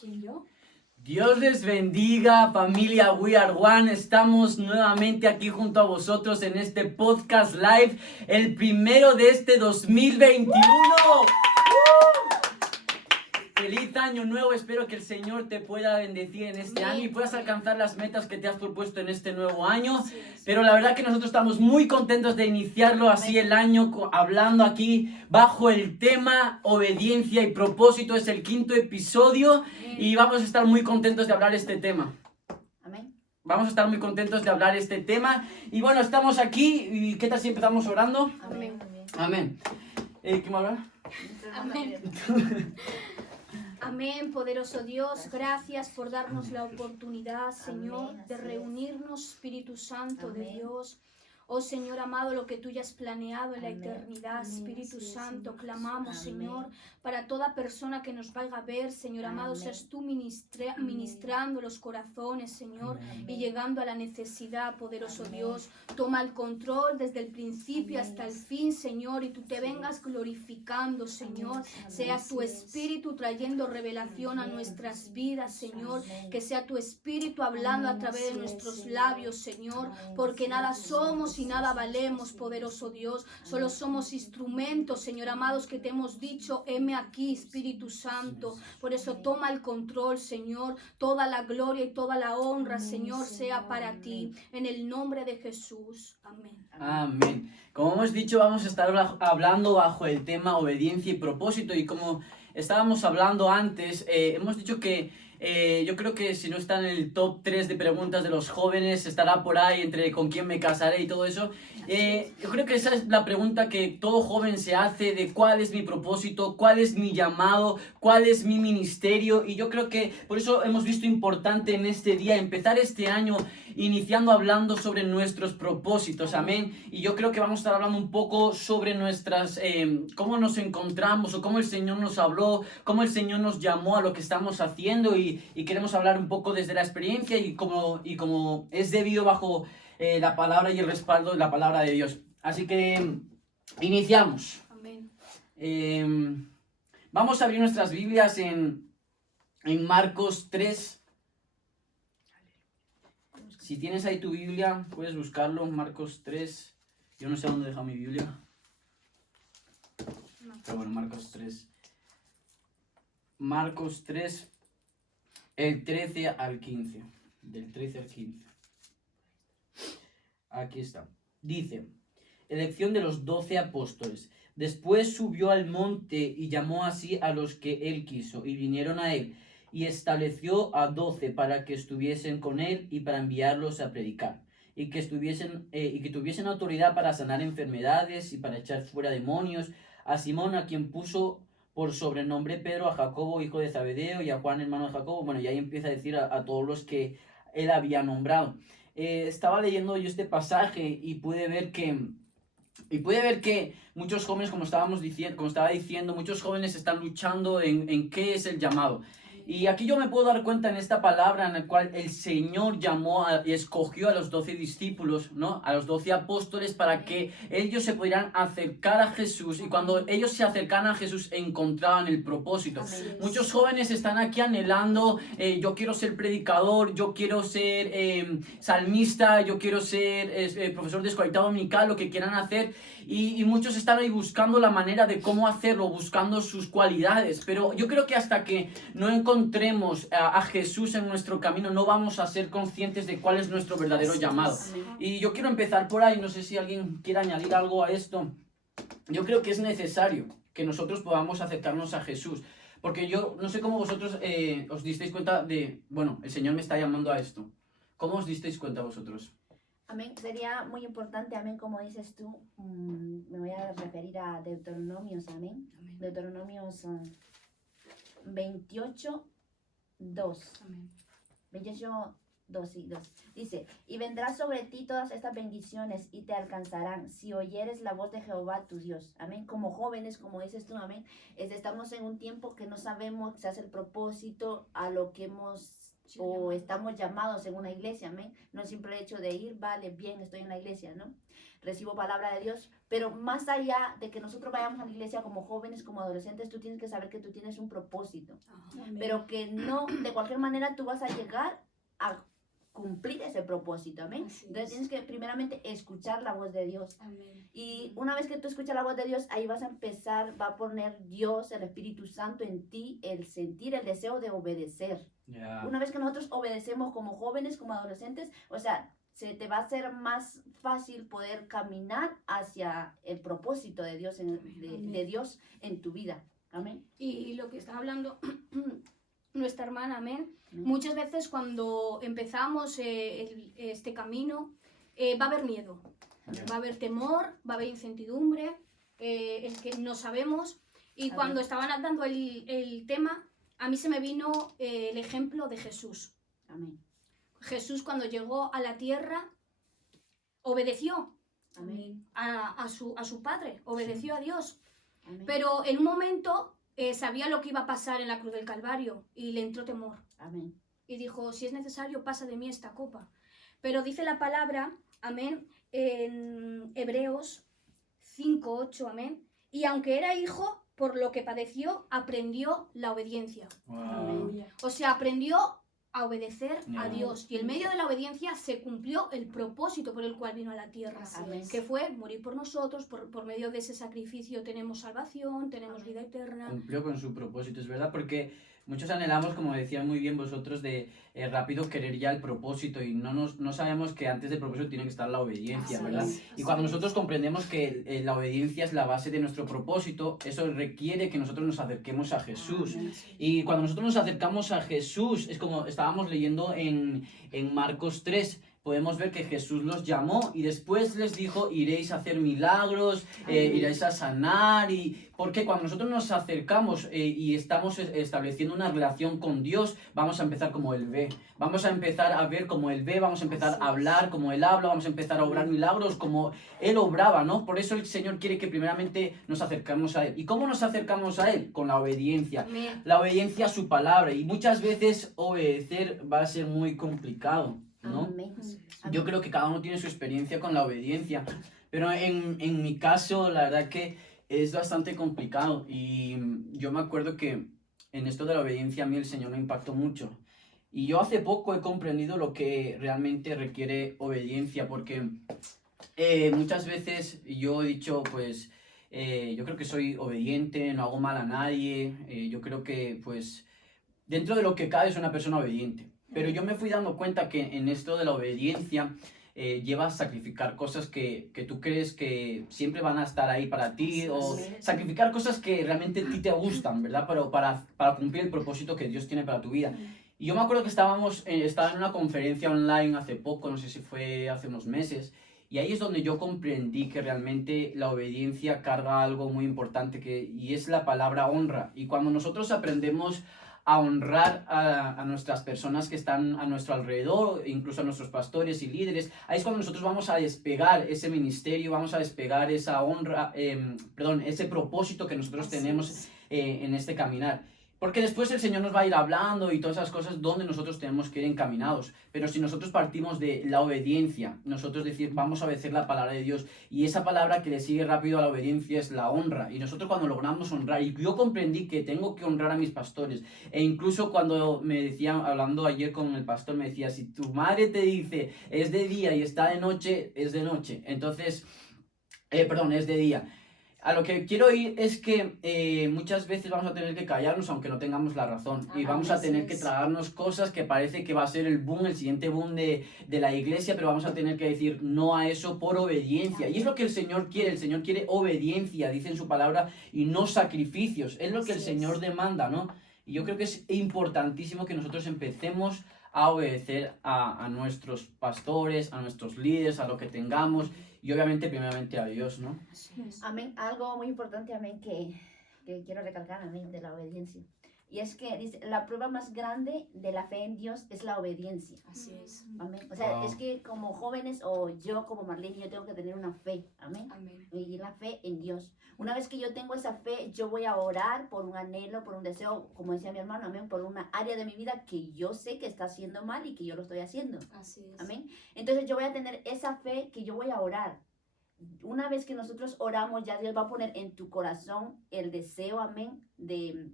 ¿Quién, yo? Dios les bendiga, familia We Are One. Estamos nuevamente aquí junto a vosotros en este podcast live, el primero de este 2021. Feliz año nuevo, espero que el Señor te pueda bendecir en este año y puedas alcanzar las metas que te has propuesto en este nuevo año. Pero la verdad que nosotros estamos muy contentos de iniciarlo así el año, hablando aquí bajo el tema obediencia y propósito. Es el 5º episodio y vamos a estar muy contentos de hablar este tema. Amén. Vamos a estar muy contentos de hablar este tema. Y bueno, estamos aquí. ¿Y qué tal si empezamos orando? Amén. Amén. ¿Qué me habla? Amén. Amén, poderoso Dios, gracias por darnos la oportunidad, Señor, Amén, de así reunirnos, Espíritu Santo de Amén. Dios. Oh Señor amado, lo que tú ya has planeado en la Amén. eternidad, Amén, Espíritu así es, Santo, Señor. clamamos, Amén. Señor, para toda persona que nos vaya a ver, Señor amado, Amén. seas tú ministrando los corazones, Señor, Amén. y llegando a la necesidad, poderoso Amén. Dios. Toma el control desde el principio Amén. hasta el fin, Señor, y tú te Sí. vengas glorificando, Señor. Amén. Sea Así tu es. Espíritu trayendo revelación a Amén. nuestras vidas, Señor. Amén. Que sea tu Espíritu hablando Amén. a través de Así es, nuestros Señor. labios, Señor. Amén. Porque Así nada es, somos y Señor. nada valemos, poderoso Dios. Solo Amén. somos instrumentos, Señor amados, que te hemos dicho, heme aquí, Espíritu Santo. Por eso toma el control, Señor. Toda la gloria y toda la honra, Amén, Señor, sea Señor. para ti. En el nombre de Jesús. Amén. Amén. Como hemos dicho, vamos a estar hablando bajo el tema obediencia y propósito. Y como estábamos hablando antes, hemos dicho que yo creo que si no está en el top 3 de preguntas de los jóvenes, estará por ahí entre con quién me casaré y todo eso. Yo creo que esa es la pregunta que todo joven se hace, de cuál es mi propósito, cuál es mi llamado, cuál es mi ministerio. Y yo creo que por eso hemos visto importante en este día empezar este año iniciando hablando sobre nuestros propósitos, amén. Y yo creo que vamos a estar hablando un poco sobre nuestras, cómo nos encontramos o cómo el Señor nos habló, cómo el Señor nos llamó a lo que estamos haciendo y queremos hablar un poco desde la experiencia y como es debido bajo la palabra y el respaldo de la palabra de Dios. Así que iniciamos. Amén. Vamos a abrir nuestras Biblias en Marcos 3. Si tienes ahí tu Biblia, puedes buscarlo, Marcos 3. Yo no sé dónde he dejado mi Biblia. Pero bueno, Marcos 3. Marcos 3, el 13 al 15. Del 13 al 15. Aquí está. Dice, elección de los 12 apóstoles. Después subió al monte y llamó así a los que él quiso, y vinieron a él. Y estableció a 12 para que estuviesen con él y para enviarlos a predicar. Y que tuviesen autoridad para sanar enfermedades y para echar fuera demonios. A Simón, a quien puso por sobrenombre Pedro, a Jacobo, hijo de Zebedeo, y a Juan, hermano de Jacobo. Bueno, y ahí empieza a decir a todos los que él había nombrado. Estaba leyendo yo este pasaje y pude ver que muchos jóvenes, como estaba diciendo, muchos jóvenes están luchando en qué es el llamado. Y aquí yo me puedo dar cuenta en esta palabra en la cual el Señor llamó y escogió a los 12 discípulos, ¿no? A los 12 apóstoles para que ellos se pudieran acercar a Jesús. Y cuando ellos se acercaban a Jesús encontraban el propósito. Amén. Muchos jóvenes están aquí anhelando, yo quiero ser predicador, yo quiero ser salmista, yo quiero ser profesor de escuelita dominical, lo que quieran hacer. Y muchos están ahí buscando la manera de cómo hacerlo, buscando sus cualidades. Pero yo creo que hasta que no encontremos a Jesús en nuestro camino, no vamos a ser conscientes de cuál es nuestro verdadero llamado. Y yo quiero empezar por ahí, no sé si alguien quiere añadir algo a esto. Yo creo que es necesario que nosotros podamos acercarnos a Jesús. Porque yo no sé cómo vosotros os disteis cuenta de, bueno, el Señor me está llamando a esto. ¿Cómo os disteis cuenta vosotros? Amén. Sería muy importante, amén, como dices tú. Me voy a referir a Deuteronomios, amén. Deuteronomios 28, 2. Amén. 28, 2, sí, 2. Dice, y vendrán sobre ti todas estas bendiciones y te alcanzarán si oyeres la voz de Jehová tu Dios. Amén. Como jóvenes, como dices tú, amén. Estamos en un tiempo que no sabemos quizás el propósito a lo que hemos o estamos llamados en una iglesia, amén. No el simple hecho de ir, vale, bien, estoy en la iglesia, ¿no? Recibo palabra de Dios, pero más allá de que nosotros vayamos a la iglesia como jóvenes, como adolescentes, tú tienes que saber que tú tienes un propósito, pero que no, de cualquier manera tú vas a llegar a cumplir ese propósito, amén. Así Entonces es. tienes que primeramente escuchar la voz de Dios. Amén. Y una vez que tú escuchas la voz de Dios, ahí vas a empezar, va a poner Dios, el Espíritu Santo en ti, el sentir, el deseo de obedecer. Ya. Una vez que nosotros obedecemos como jóvenes, como adolescentes, o sea, se te va a hacer más fácil poder caminar hacia el propósito de Dios de Dios en tu vida. Amén. Y lo que está hablando nuestra hermana, amén. Amén. Muchas veces cuando empezamos este camino, va a haber miedo, Ya. va a haber temor, va a haber incertidumbre, el que no sabemos. Y Amén. cuando estaban dando el tema, a mí se me vino el ejemplo de Jesús. Amén. Jesús cuando llegó a la tierra, obedeció Amén. a su Padre, obedeció a Dios. Amén. Pero en un momento sabía lo que iba a pasar en la cruz del Calvario y le entró temor. Amén. Y dijo, si es necesario, pasa de mí esta copa. Pero dice la palabra, amén, en Hebreos 5:8, amén. Y aunque era hijo, por lo que padeció, aprendió la obediencia. Wow. O sea, aprendió a obedecer a Ya. Dios. Y en medio de la obediencia se cumplió el propósito por el cual vino a la tierra. Así es. Que fue morir por nosotros, por medio de ese sacrificio tenemos salvación, tenemos vida eterna. Cumplió con su propósito, es verdad, porque muchos anhelamos, como decían muy bien vosotros, de rápido querer ya el propósito y no sabemos que antes del propósito tiene que estar la obediencia, Así ¿verdad? es, Y así cuando es. nosotros comprendemos que la obediencia es la base de nuestro propósito, eso requiere que nosotros nos acerquemos a Jesús. Amén. Y cuando nosotros nos acercamos a Jesús, es como estábamos leyendo en Marcos 3, podemos ver que Jesús los llamó y después les dijo, iréis a hacer milagros, Amén. iréis a sanar, y porque cuando nosotros nos acercamos y estamos estableciendo una relación con Dios, vamos a empezar como Él ve, vamos a empezar a ver como Él ve, vamos a empezar Así a es. hablar como Él habla, vamos a empezar a obrar milagros como Él obraba, ¿no? Por eso el Señor quiere que primeramente nos acercamos a Él. ¿Y cómo nos acercamos a Él? Con la obediencia. Amén. La obediencia a su palabra, y muchas veces obedecer va a ser muy complicado, ¿no? Amén. Yo creo que cada uno tiene su experiencia con la obediencia, pero en mi caso la verdad que es bastante complicado, y yo me acuerdo que en esto de la obediencia a mí el Señor me impactó mucho, y yo hace poco he comprendido lo que realmente requiere obediencia, porque muchas veces yo he dicho, pues, yo creo que soy obediente, no hago mal a nadie, yo creo que, pues, dentro de lo que cabe soy una persona obediente. Pero yo me fui dando cuenta que en esto de la obediencia lleva a sacrificar cosas que tú crees que siempre van a estar ahí para ti, o Así es. sacrificar cosas que realmente a ti te gustan, ¿verdad? Pero para cumplir el propósito que Dios tiene para tu vida. Y yo me acuerdo que estaba en una conferencia online hace poco, no sé si fue hace unos meses, y ahí es donde yo comprendí que realmente la obediencia carga algo muy importante, y es la palabra honra. Y cuando nosotros aprendemos a honrar a nuestras personas que están a nuestro alrededor, incluso a nuestros pastores y líderes, ahí es cuando nosotros vamos a despegar ese ministerio, vamos a despegar esa honra, ese propósito que nosotros Así tenemos es. en este caminar. Porque después el Señor nos va a ir hablando y todas esas cosas donde nosotros tenemos que ir encaminados. Pero si nosotros partimos de la obediencia, nosotros decir, vamos a obedecer la palabra de Dios, y esa palabra que le sigue rápido a la obediencia es la honra. Y nosotros cuando logramos honrar, y yo comprendí que tengo que honrar a mis pastores, e incluso cuando me decían, hablando ayer con el pastor, me decía, si tu madre te dice es de día y está de noche, es de noche. Entonces, es de día. A lo que quiero ir es que muchas veces vamos a tener que callarnos aunque no tengamos la razón, y Ajá, vamos a así tener que es. tragarnos cosas que parece que va a ser el boom, el siguiente boom de la iglesia, pero vamos a tener que decir no a eso por obediencia. Y es lo que el Señor quiere obediencia, dice en su palabra, y no sacrificios. Es lo que el Así Señor es. demanda, ¿no? Y yo creo que es importantísimo que nosotros empecemos a obedecer a nuestros pastores, a nuestros líderes, a lo que tengamos, y obviamente primeramente a Dios, ¿no? Así es. Amén. Algo muy importante, amén, que quiero recalcar, amén, de la obediencia. Y es que dice, la prueba más grande de la fe en Dios es la obediencia. Así es. Amén. O sea, Wow. es que como jóvenes o yo como Marlene, yo tengo que tener una fe. Amén. Amén. Y la fe en Dios. Una vez que yo tengo esa fe, yo voy a orar por un anhelo, por un deseo, como decía mi hermano, amén, por una área de mi vida que yo sé que está haciendo mal y que yo lo estoy haciendo. Así es. Amén. Entonces yo voy a tener esa fe que yo voy a orar. Una vez que nosotros oramos, ya Dios va a poner en tu corazón el deseo, amén, de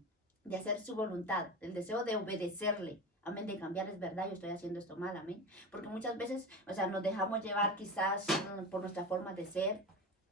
hacer su voluntad, el deseo de obedecerle. Amén, de cambiar, es verdad, yo estoy haciendo esto mal, amén. Porque muchas veces, o sea, nos dejamos llevar quizás por nuestra forma de ser.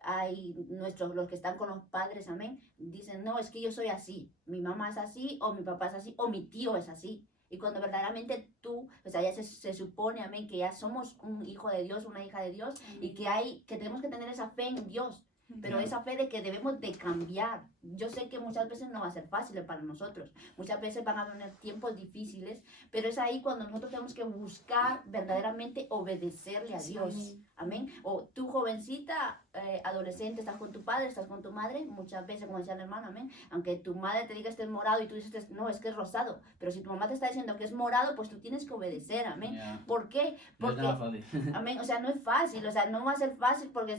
Hay los que están con los padres, amén, dicen, no, es que yo soy así, mi mamá es así, o mi papá es así, o mi tío es así. Y cuando verdaderamente tú, o sea, ya se supone, amén, que ya somos un hijo de Dios, una hija de Dios, y que tenemos que tener esa fe en Dios. Pero esa fe de que debemos de cambiar. Yo sé que muchas veces no va a ser fácil para nosotros. Muchas veces van a venir tiempos difíciles, pero es ahí cuando nosotros tenemos que buscar verdaderamente obedecerle a Sí, Dios. amén. Amén. O tú jovencita, adolescente, estás con tu padre, estás con tu madre, muchas veces, como decía el hermano, amén. Aunque tu madre te diga este es morado y tú dices, no, es que es rosado. Pero si tu mamá te está diciendo que es morado, pues tú tienes que obedecer, amén. Yeah. ¿Por qué? No es Porque nada fácil. amén, o sea, no es fácil, o sea, no va a ser fácil porque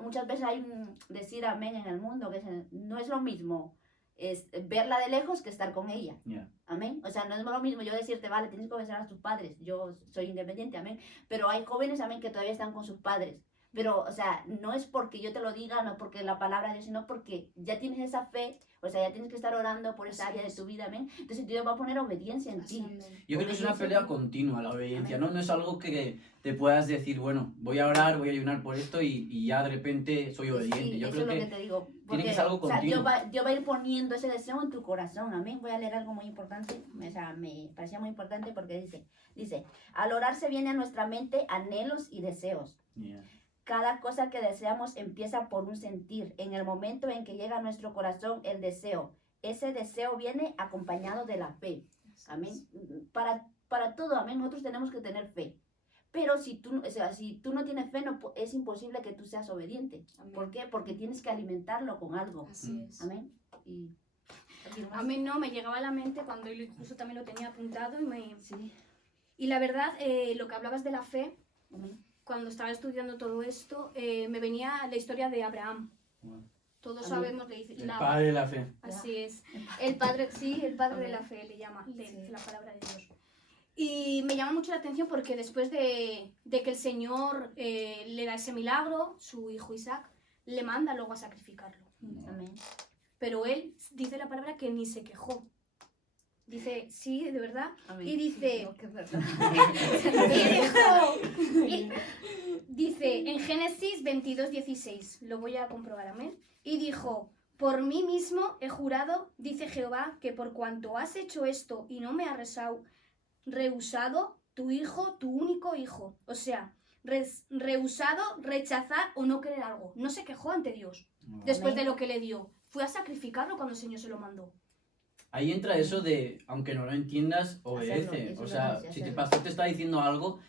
muchas veces hay un decir amén en el mundo, que no es lo mismo es verla de lejos que estar con ella, Yeah. amén, o sea, no es lo mismo yo decirte, vale, tienes que obedecer a tus padres, yo soy independiente, amén, pero hay jóvenes, amén, que todavía están con sus padres, pero, o sea, no es porque yo te lo diga, no porque la palabra de Dios, sino porque ya tienes esa fe, o sea, ya tienes que estar orando por esa Así área de es. tu vida, amén, entonces Dios va a poner obediencia en Así, ti. amén. Yo creo que es una Obediencia, pelea amén. continua la obediencia, Amén. ¿no? No es algo que te puedas decir, bueno, voy a orar, voy a ayunar por esto y ya de repente soy obediente. Sí, Yo eso creo es lo que que te digo. tiene que Porque, ser algo o sea, continuo. Dios va a ir poniendo ese deseo en tu corazón. Amén. Voy a leer algo muy importante. O sea, me parecía muy importante porque dice, al orar se viene a nuestra mente anhelos y deseos. Yeah. Cada cosa que deseamos empieza por un sentir. En el momento en que llega a nuestro corazón el deseo, ese deseo viene acompañado de la fe. Amén. Para todo, amén, nosotros tenemos que tener fe. Pero si tú, o sea, si tú no tienes fe, es imposible que tú seas obediente. Amén. ¿Por qué? Porque tienes que alimentarlo con algo. Así es. Amén. Y ¿continúas? A mí no, me llegaba a la mente cuando yo incluso también lo tenía apuntado Sí. y la verdad, lo que hablabas de la fe, Amén. cuando estaba estudiando todo esto, me venía la historia de Abraham. Wow. Todos Amén. sabemos, le dice, El padre de la fe. así es. El padre, sí, el padre de Amén. la fe le llama, Sí. la palabra de Dios. Y me llama mucho la atención porque después de que el Señor le da ese milagro, su hijo Isaac, le manda luego a sacrificarlo. Amén. Pero él dice la palabra que ni se quejó. Dice, sí, de verdad. Amén. Y dice, No, que es verdad. dice en Génesis 22:16, lo voy a comprobar, amén. Y dijo, por mí mismo he jurado, dice Jehová, que por cuanto has hecho esto y no me has rehusado tu hijo, tu único hijo. O sea, rehusado, rechazar o no querer algo. No se quejó ante Dios después de lo que le dio. Fue a sacrificarlo cuando el Señor se lo mandó. Ahí entra eso de, aunque no lo entiendas, obedece. Hacerlo, eso O es sea, lo que si hacerlo. tu pastor te está diciendo algo,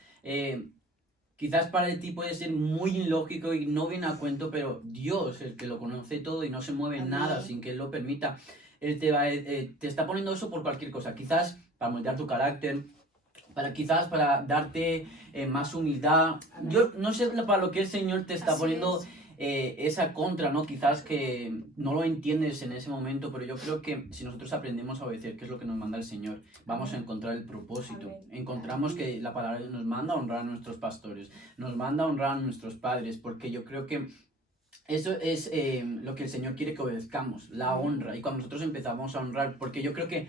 quizás para ti puede ser muy ilógico y no viene a cuento, pero Dios, el que lo conoce todo y no se mueve Amén. nada sin que Él lo permita, Él te está poniendo eso por cualquier cosa. Quizás para moldear tu carácter, quizás para darte más humildad. Amén. Yo no sé para lo que el Señor te está Así poniendo es. esa contra, ¿no? Quizás que no lo entiendes en ese momento, pero yo creo que si nosotros aprendemos a obedecer, que es lo que nos manda el Señor, vamos a encontrar el propósito. Amén. Encontramos que la palabra nos manda a honrar a nuestros pastores, nos manda a honrar a nuestros padres, porque yo creo que eso es lo que el Señor quiere que obedezcamos, la honra. Y cuando nosotros empezamos a honrar, porque yo creo que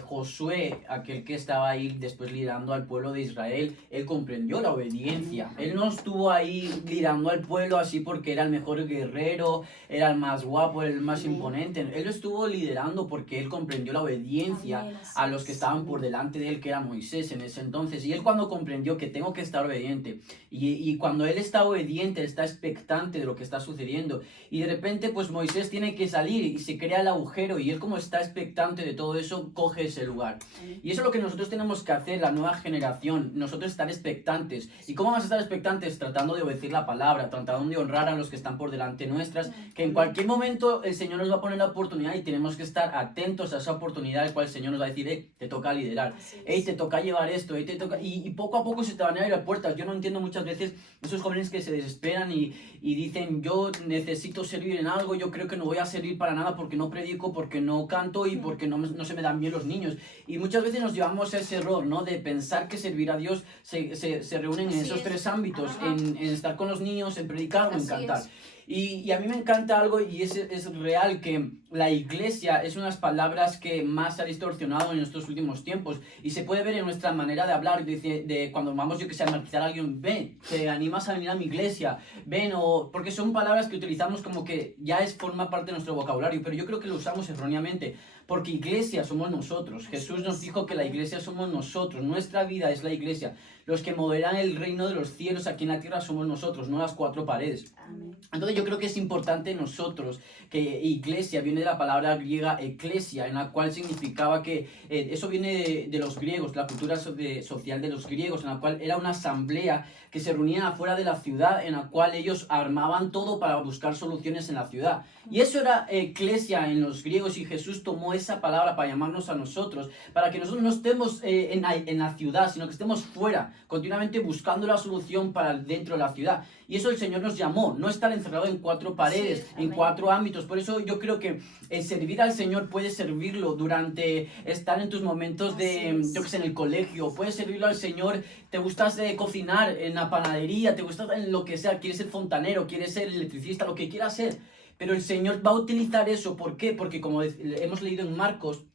Josué, aquel que estaba ahí después liderando al pueblo de Israel, él comprendió la obediencia. Él no estuvo ahí liderando al pueblo así porque era el mejor guerrero, era el más guapo, el más Amén. imponente. Él lo estuvo liderando porque él comprendió la obediencia Amén, así a los que es. estaban por delante de él, que era Moisés en ese entonces. Y él cuando comprendió que tengo que estar obediente, y cuando él está obediente, él está expectante de lo que está sucediendo sucediendo. Y de repente, pues Moisés tiene que salir y se crea el agujero y él, como está expectante de todo eso, coge ese lugar. Y eso es lo que nosotros tenemos que hacer, la nueva generación, nosotros estar expectantes. ¿Y cómo vamos a estar expectantes? Tratando de obedecer la palabra, tratando de honrar a los que están por delante nuestras, que en cualquier momento el Señor nos va a poner la oportunidad y tenemos que estar atentos a esa oportunidad, en la cual el Señor nos va a decir, te toca liderar, te toca llevar esto, te toca... Y poco a poco se te van a abrir puertas. Yo no entiendo muchas veces esos jóvenes que se desesperan y dicen, yo necesito servir en algo, yo creo que no voy a servir para nada porque no predico, porque no canto y porque no se me dan bien los niños. Y muchas veces nos llevamos a ese error, ¿no? De pensar que servir a Dios se reúnen en esos tres ámbitos, en estar con los niños, en predicar o en cantar. Y a mí me encanta algo, y es real, que la iglesia es unas palabras que más se ha distorsionado en estos últimos tiempos, y se puede ver en nuestra manera de hablar, de cuando vamos, yo que sé, a martirizar a alguien, ven, te animas a venir a mi iglesia, ven, porque son palabras que utilizamos como que ya forma parte de nuestro vocabulario, pero yo creo que lo usamos erróneamente, porque iglesia somos nosotros. Jesús nos dijo que la iglesia somos nosotros, nuestra vida es la iglesia. Los que moverán el reino de los cielos aquí en la tierra somos nosotros, no las cuatro paredes. Amén. Entonces yo creo que es importante nosotros, que iglesia viene de la palabra griega eclesia, en la cual significaba que, eso viene de los griegos, la cultura social de los griegos, en la cual era una asamblea que se reunían afuera de la ciudad, en la cual ellos armaban todo para buscar soluciones en la ciudad. Y eso era eclesia en los griegos, y Jesús tomó esa palabra para llamarnos a nosotros, para que nosotros no estemos en la ciudad, sino que estemos fuera, continuamente buscando la solución para dentro de la ciudad. Y eso el Señor nos llamó, no estar encerrado en cuatro paredes, Sí, en amén. cuatro ámbitos. Por eso yo creo que servir al Señor, puedes servirlo durante estar en tus momentos de, yo que sé, en el colegio, puedes servirlo al Señor, te gustas cocinar en la panadería, te gusta en lo que sea, quieres ser fontanero, quieres ser electricista, lo que quieras ser. Pero el Señor va a utilizar eso, ¿por qué? Porque como hemos leído en Marcos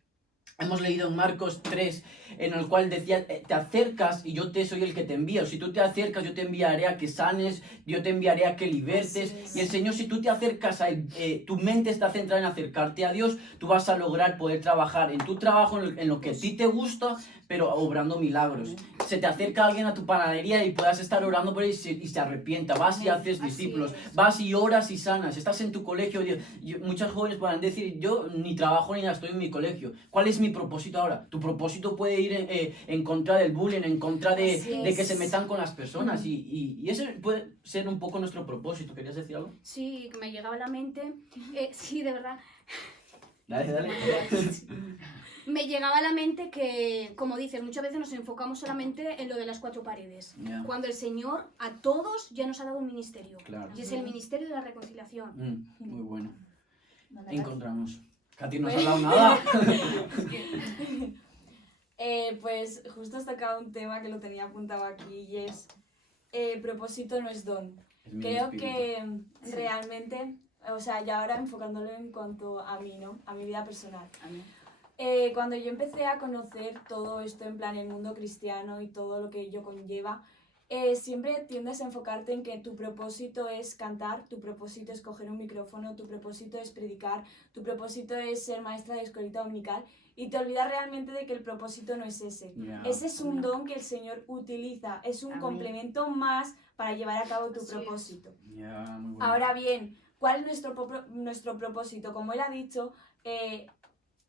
3, en el cual decía, te acercas y yo soy el que te envío. Si tú te acercas, yo te enviaré a que sanes, yo te enviaré a que libertes. Y el Señor, si tú te acercas a él, tu mente está centrada en acercarte a Dios, tú vas a lograr poder trabajar en tu trabajo, en lo que a ti te gusta, pero obrando milagros. Se te acerca alguien a tu panadería y puedas estar orando por él y se arrepienta. Vas y haces discípulos, vas y oras y sanas. Estás en tu colegio. Muchos jóvenes podrán decir, yo ni trabajo ni nada, estoy en mi colegio. ¿Cuál es mi propósito ahora? Tu propósito puede ir en contra del bullying, en contra de que se metan con las personas. Y ese puede ser un poco nuestro propósito. ¿Querías decir algo? Sí, me llegaba a la mente, sí, de verdad, Dale. me llegaba a la mente que, como dices, muchas veces nos enfocamos solamente en lo de las cuatro paredes, Ya. cuando el Señor a todos ya nos ha dado un ministerio, Claro. y es el ministerio de la reconciliación. Muy bueno. No me das. Encontramos. Katy no has hablado nada. Pues justo has tocado un tema que lo tenía apuntado aquí, y es propósito no es don. Es mi Creo espíritu. que realmente, o sea, ya ahora enfocándolo en cuanto a mí, ¿no? A mi vida personal. Amén. Cuando yo empecé a conocer todo esto, en plan el mundo cristiano y todo lo que ello conlleva, siempre tiendes a enfocarte en que tu propósito es cantar, tu propósito es coger un micrófono, tu propósito es predicar, tu propósito es ser maestra de escuelita dominical, y te olvidas realmente de que el propósito no es ese. Ya. Ese es un Amén. don que el Señor utiliza, es un Amén. complemento más para llevar a cabo tu Así es. propósito. Ya, muy bueno. Ahora bien, ¿cuál es nuestro propósito? Como él ha dicho,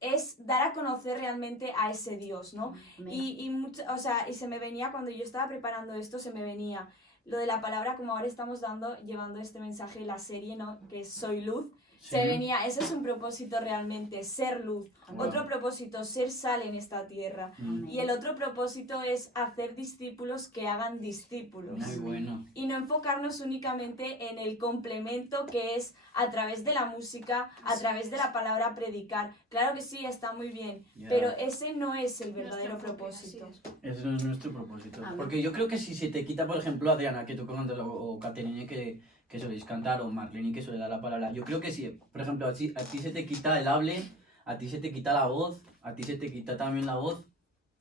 es dar a conocer realmente a ese Dios, ¿no? Amén. Y se me venía, cuando yo estaba preparando esto, se me venía lo de la palabra, como ahora estamos llevando este mensaje en la serie, ¿no? Que es Soy Luz. Sí. Se me venía, ese es un propósito realmente, ser luz. Amén. Otro propósito, ser sal en esta tierra. Mm, Y el otro propósito es hacer discípulos que hagan discípulos. Muy bueno. Y no enfocarnos únicamente en el complemento que es a través de la música, a través de la palabra predicar. Claro que sí, está muy bien, Ya. pero ese no es el verdadero Nuestro enfoque, propósito. así Ese no es nuestro propósito. Amén. Porque yo creo que si se te quita, por ejemplo, Adriana, que tú cantas, o Caterine, que soléis cantar, o Marlene, que suele dar la palabra, yo creo que si, por ejemplo, a ti se te quita el hable, a ti se te quita la voz, a ti se te quita también la voz,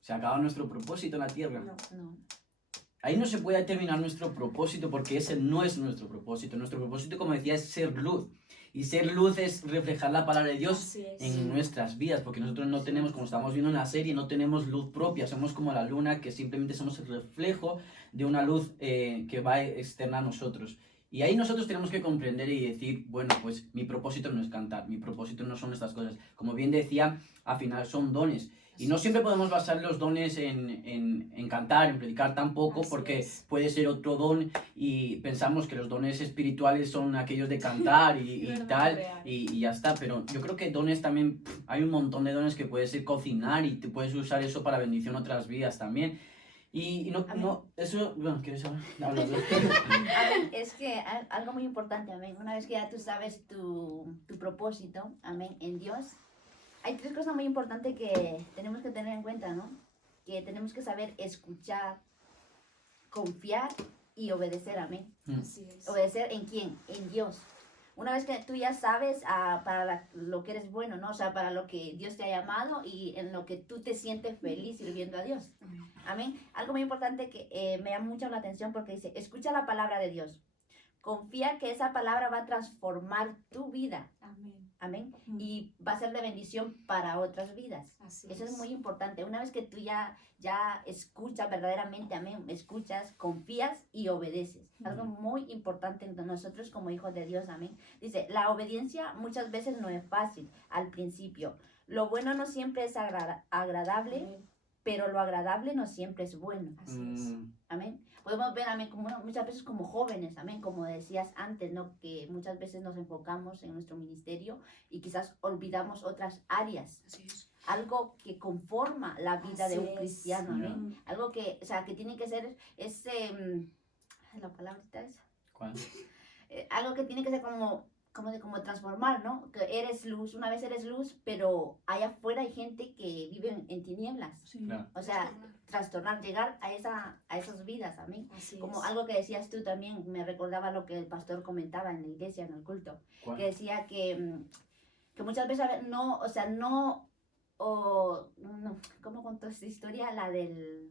se acaba nuestro propósito en la tierra. No. No. Ahí no se puede determinar nuestro propósito, porque ese no es nuestro propósito. Nuestro propósito, como decía, es ser luz. Y ser luz es reflejar la palabra de Dios Así es. en nuestras vidas, porque nosotros no tenemos, como estamos viendo en la serie, no tenemos luz propia, somos como la luna, que simplemente somos el reflejo de una luz que va externa a nosotros. Y ahí nosotros tenemos que comprender y decir, bueno, pues mi propósito no es cantar, mi propósito no son estas cosas. Como bien decía, al final son dones. Y no siempre podemos basar los dones en cantar, en predicar tampoco, Así porque es. puede ser otro don y pensamos que los dones espirituales son aquellos de cantar y Verdad, tal, real. y ya está. Pero yo creo que dones también, hay un montón de dones que puede ser cocinar y te puedes usar eso para bendición a otras vidas también. Y no, Amén. no, eso, bueno, ¿quieres hablar? Habla, habla. Amén. Es que algo muy importante, amén. Una vez que ya tú sabes tu propósito, amén, en Dios, hay tres cosas muy importantes que tenemos que tener en cuenta, ¿no? Que tenemos que saber escuchar, confiar y obedecer, amén. Así es. ¿Obedecer en quién? En Dios. Una vez que tú ya sabes para lo que eres bueno, ¿no? O sea, para lo que Dios te ha llamado y en lo que tú te sientes feliz sirviendo a Dios. Amén. Algo muy importante que me llama mucho la atención porque dice, escucha la palabra de Dios. Confía que esa palabra va a transformar tu vida. Amén. Amén. Mm. Y va a ser de bendición para otras vidas. Así Eso es muy importante. Una vez que tú ya escuchas verdaderamente, amén, escuchas, confías y obedeces. Algo muy importante en nosotros como hijos de Dios, amén. Dice, la obediencia muchas veces no es fácil al principio. Lo bueno no siempre es agradable, Amén. pero lo agradable no siempre es bueno. Así es. Amén. Podemos ver, amén, como muchas veces como jóvenes, amén, como decías antes, ¿no? Que muchas veces nos enfocamos en nuestro ministerio y quizás olvidamos otras áreas. Así es. Algo que conforma la vida de Así un es. cristiano, amén. Mm. Algo que, o sea, que tiene que ser ese, la palabrita esa, ¿Cuál? algo que tiene que ser como transformar, ¿no? Que eres luz, una vez eres luz, pero allá afuera hay gente que vive en tinieblas. Sí. Claro. O sea, trastornar, llegar a esas vidas, amén. Así Como es. algo que decías tú también, me recordaba lo que el pastor comentaba en la iglesia, en el culto, ¿Cuál? que decía que muchas veces, a ver, no, o sea, no, o, no, ¿cómo contó esta historia? La del,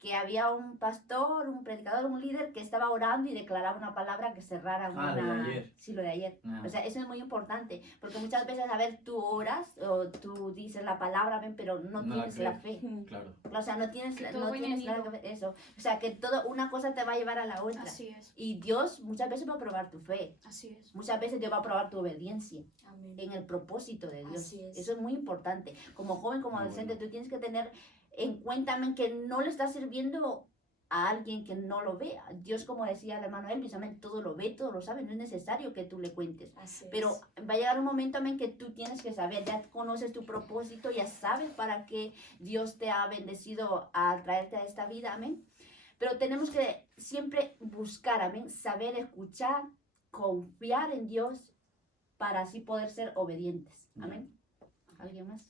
que había un pastor, un predicador, un líder que estaba orando y declaraba una palabra que cerrara Ah, lo de ayer. Sí, lo de ayer. Ah. O sea, eso es muy importante, porque muchas veces, a ver, tú oras o tú dices la palabra, ven, pero no No la tienes la crees. fe. Mm. Claro. O sea, no tienes, Que todo no viene tienes en nada que ver eso. O sea, que todo, una cosa te va a llevar a la otra. Así es. Y Dios muchas veces va a probar tu fe. Así es. Muchas veces Dios va a probar tu obediencia Amén. en el propósito de Dios. Así es. Eso es muy importante. Como joven, como Muy adolescente, bueno. tú tienes que tener en cuenta, amén, que no le estás sirviendo a alguien que no lo vea. Dios, como decía el hermano Elvis, amén, todo lo ve, todo lo sabe. No es necesario que tú le cuentes. Así Pero es. va a llegar un momento, amén, que tú tienes que saber, ya conoces tu propósito, ya sabes para qué Dios te ha bendecido al traerte a esta vida, amén. Pero tenemos que siempre buscar, amén, saber escuchar, confiar en Dios para así poder ser obedientes, amén. ¿Alguien más?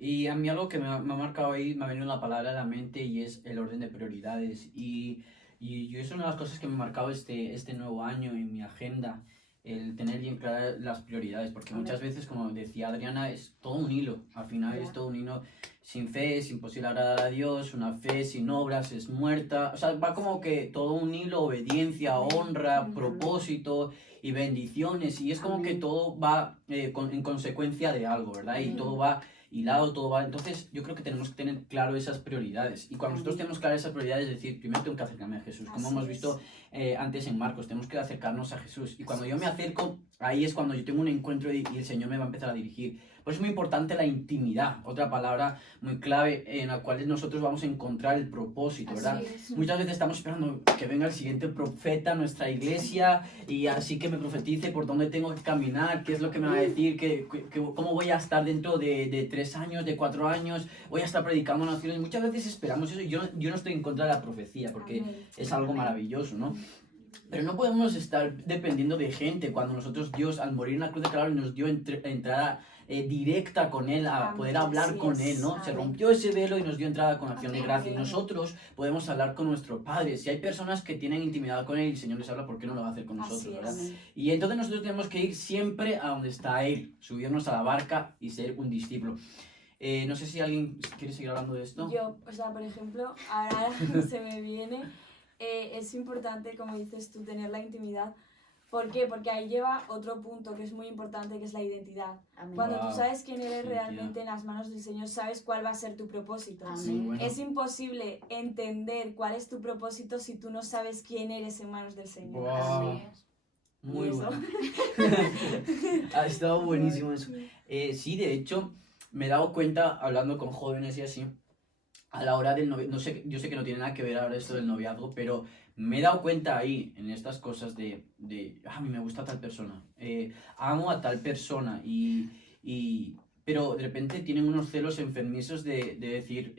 Y a mí algo que me ha marcado ahí, me ha venido la palabra a la mente y es el orden de prioridades. Y yo es una de las cosas que me ha marcado este nuevo año en mi agenda, el tener bien claras las prioridades, porque Amén. muchas veces, como decía Adriana, es todo un hilo. Al final Ya. es todo un hilo. Sin fe es imposible agradar a Dios, una fe sin obras es muerta. O sea, va como que todo un hilo, obediencia, Amén. honra, Amén. propósito y bendiciones. Y es como que Amén. todo va en consecuencia de algo, ¿verdad? Y Amén. todo va hilado, todo va. Entonces, yo creo que tenemos que tener claro esas prioridades. Y cuando nosotros Amén. tenemos claras esas prioridades, es decir, primero tengo que acercarme a Jesús. Como Así hemos es. visto antes en Marcos, tenemos que acercarnos a Jesús. Y cuando Así yo me es. acerco, ahí es cuando yo tengo un encuentro y el Señor me va a empezar a dirigir. Por eso es muy importante la intimidad, otra palabra muy clave en la cual nosotros vamos a encontrar el propósito, ¿verdad? Así es. Muchas veces estamos esperando que venga el siguiente profeta a nuestra iglesia y así que me profetice por dónde tengo que caminar, qué es lo que me va a decir, cómo voy a estar dentro de 3 años, de 4 años, voy a estar predicando a naciones. Muchas veces esperamos eso y yo no estoy en contra de la profecía porque Amén. es algo maravilloso, ¿no? Pero no podemos estar dependiendo de gente cuando nosotros, Dios, al morir en la cruz de Calvario, nos dio entrada directa con Él, a Amén, poder hablar así con es. Él, ¿no? Se Amén. rompió ese velo y nos dio entrada con acción de Amén. gracia. Y Amén. nosotros podemos hablar con nuestro Padre. Si hay personas que tienen intimidad con Él y el Señor les habla, ¿por qué no lo va a hacer con nosotros, Así verdad? es. Amén. Y entonces nosotros tenemos que ir siempre a donde está Él, subirnos a la barca y ser un discípulo. No sé si alguien quiere seguir hablando de esto. Yo, o sea, por ejemplo, ahora se me viene, es importante, como dices tú, tener la intimidad, ¿Por qué? Porque ahí lleva otro punto que es muy importante, que es la identidad. Amén. Cuando tú Wow. sabes quién eres Sí, realmente tía. en las manos del Señor, sabes cuál va a ser tu propósito. Amén. Muy bueno. Es imposible entender cuál es tu propósito si tú no sabes quién eres en manos del Señor. Wow. Amén. Muy ¿Y eso? bueno. Ha estado buenísimo eso. Sí, de hecho, me he dado cuenta, hablando con jóvenes y así, a la hora del noviazgo, no sé, yo sé que no tiene nada que ver ahora esto del noviazgo, pero me he dado cuenta ahí, en estas cosas a mí me gusta tal persona, amo a tal persona, pero de repente tienen unos celos enfermizos de decir,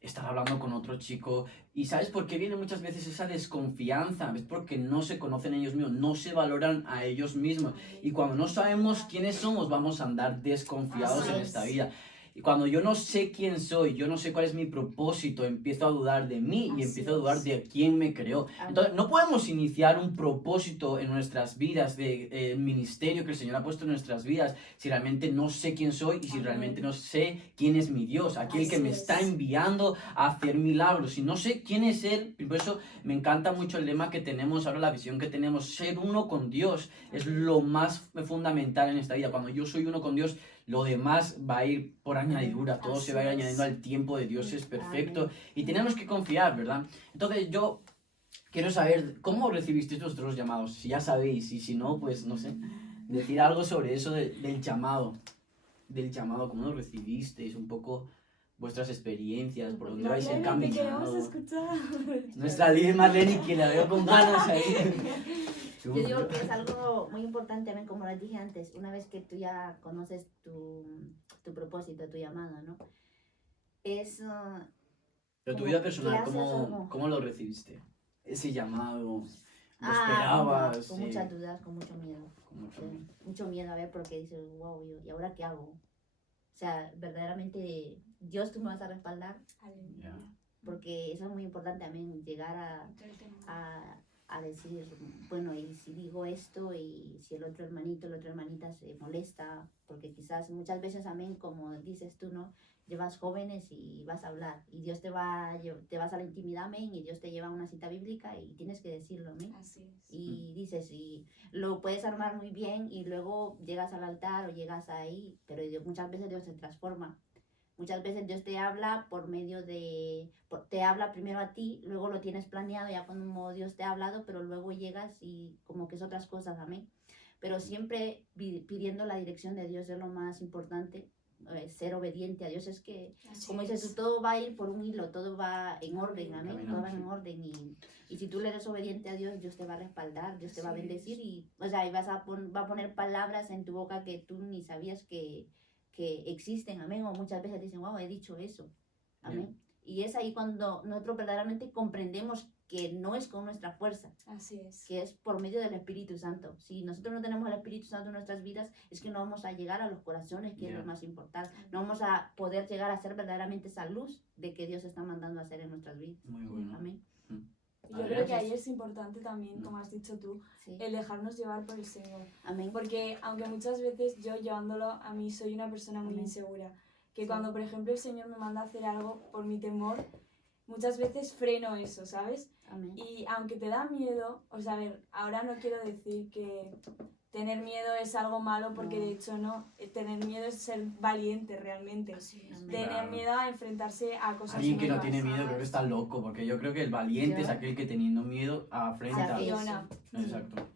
estar hablando con otro chico, y ¿sabes por qué viene muchas veces esa desconfianza? Es porque no se conocen ellos mismos, no se valoran a ellos mismos, y cuando no sabemos quiénes somos, vamos a andar desconfiados Así en es. esta vida. Y cuando yo no sé quién soy, yo no sé cuál es mi propósito, empiezo a dudar de mí y Así empiezo a dudar es. de quién me creó. Amén. Entonces, no podemos iniciar un propósito en nuestras vidas, de ministerio que el Señor ha puesto en nuestras vidas, si realmente no sé quién soy y si Amén. realmente no sé quién es mi Dios, aquel que Así me es. está enviando a hacer milagros. Si no sé quién es Él, por eso me encanta mucho el lema que tenemos ahora, la visión que tenemos, ser uno con Dios es lo más fundamental en esta vida. Cuando yo soy uno con Dios, lo demás va a ir por añadidura, todo se va a ir Así es. añadiendo al tiempo de Dios, es perfecto. Amén. Y tenemos que confiar, ¿verdad? Entonces yo quiero saber, ¿cómo recibisteis vosotros los llamados? Si ya sabéis, y si no, pues no sé, decir algo sobre eso del llamado, ¿cómo lo recibisteis? Un poco vuestras experiencias, por dónde vais Marlene, te queremos encaminando. escuchar. Nuestra líder Marlene, que la veo con ganas ahí. Yo digo que es algo muy importante, amén, como les dije antes, una vez que tú ya conoces tu propósito, tu llamado, ¿no? Es... Pero tu como vida que personal, haces algo. ¿cómo lo recibiste? Ese llamado, ¿lo con esperabas? muchas dudas, con mucho miedo. Con mucho Sí, miedo. mucho miedo a ver porque dices, wow, ¿y ahora qué hago? O sea, verdaderamente, Dios, tú me vas a respaldar, Ya. porque eso es muy importante también, llegar a decir, bueno, y si digo esto, y si el otro hermanito, la otra hermanita se molesta, porque quizás muchas veces, amén, como dices tú, ¿no? Llevas jóvenes y vas a hablar, y Dios te vas a la intimidad, amén, y Dios te lleva a una cita bíblica y tienes que decirlo, amén. Así es. Y dices, y lo puedes armar muy bien y luego llegas al altar o llegas ahí, pero muchas veces Dios te transforma. Muchas veces Dios te habla por medio te habla primero a ti, luego lo tienes planeado ya como Dios te ha hablado, pero luego llegas y como que es otras cosas, amén. Pero siempre pidiendo la dirección de Dios es lo más importante, ser obediente a Dios. Es que, Así como dices es. tú, todo va a ir por un hilo, todo va en orden, amén, Caminando, todo va en sí. orden y si tú le eres obediente a Dios, Dios te va a respaldar, Dios te va a Así bendecir es. y, o sea, y va a poner palabras en tu boca que tú ni sabías que existen, amén, o muchas veces dicen, wow, he dicho eso, amén. Y es ahí cuando nosotros verdaderamente comprendemos que no es con nuestra fuerza, Así es. que es por medio del Espíritu Santo. Si nosotros no tenemos el Espíritu Santo en nuestras vidas, es que no vamos a llegar a los corazones, que es Ya. lo más importante. No vamos a poder llegar a ser verdaderamente esa luz de que Dios está mandando a hacer en nuestras vidas. Muy bueno. Amén. Y A yo ver. creo que ahí es importante también, como has dicho tú, Sí. el dejarnos llevar por el Señor. Amén. Porque aunque muchas veces yo llevándolo a mí soy una persona muy Amén. insegura, que Sí. cuando por ejemplo el Señor me manda a hacer algo por mi temor, muchas veces freno eso, ¿sabes? Amén. Y aunque te da miedo, o sea, a ver, ahora no quiero decir que tener miedo es algo malo, porque No. de hecho no, tener miedo es ser valiente realmente. Amén. Tener Claro. miedo a enfrentarse a cosas Alguien que no nuevas. tiene miedo creo que está loco, porque yo creo que el valiente es Ya. aquel que teniendo miedo afrenta. Acciona. Exacto.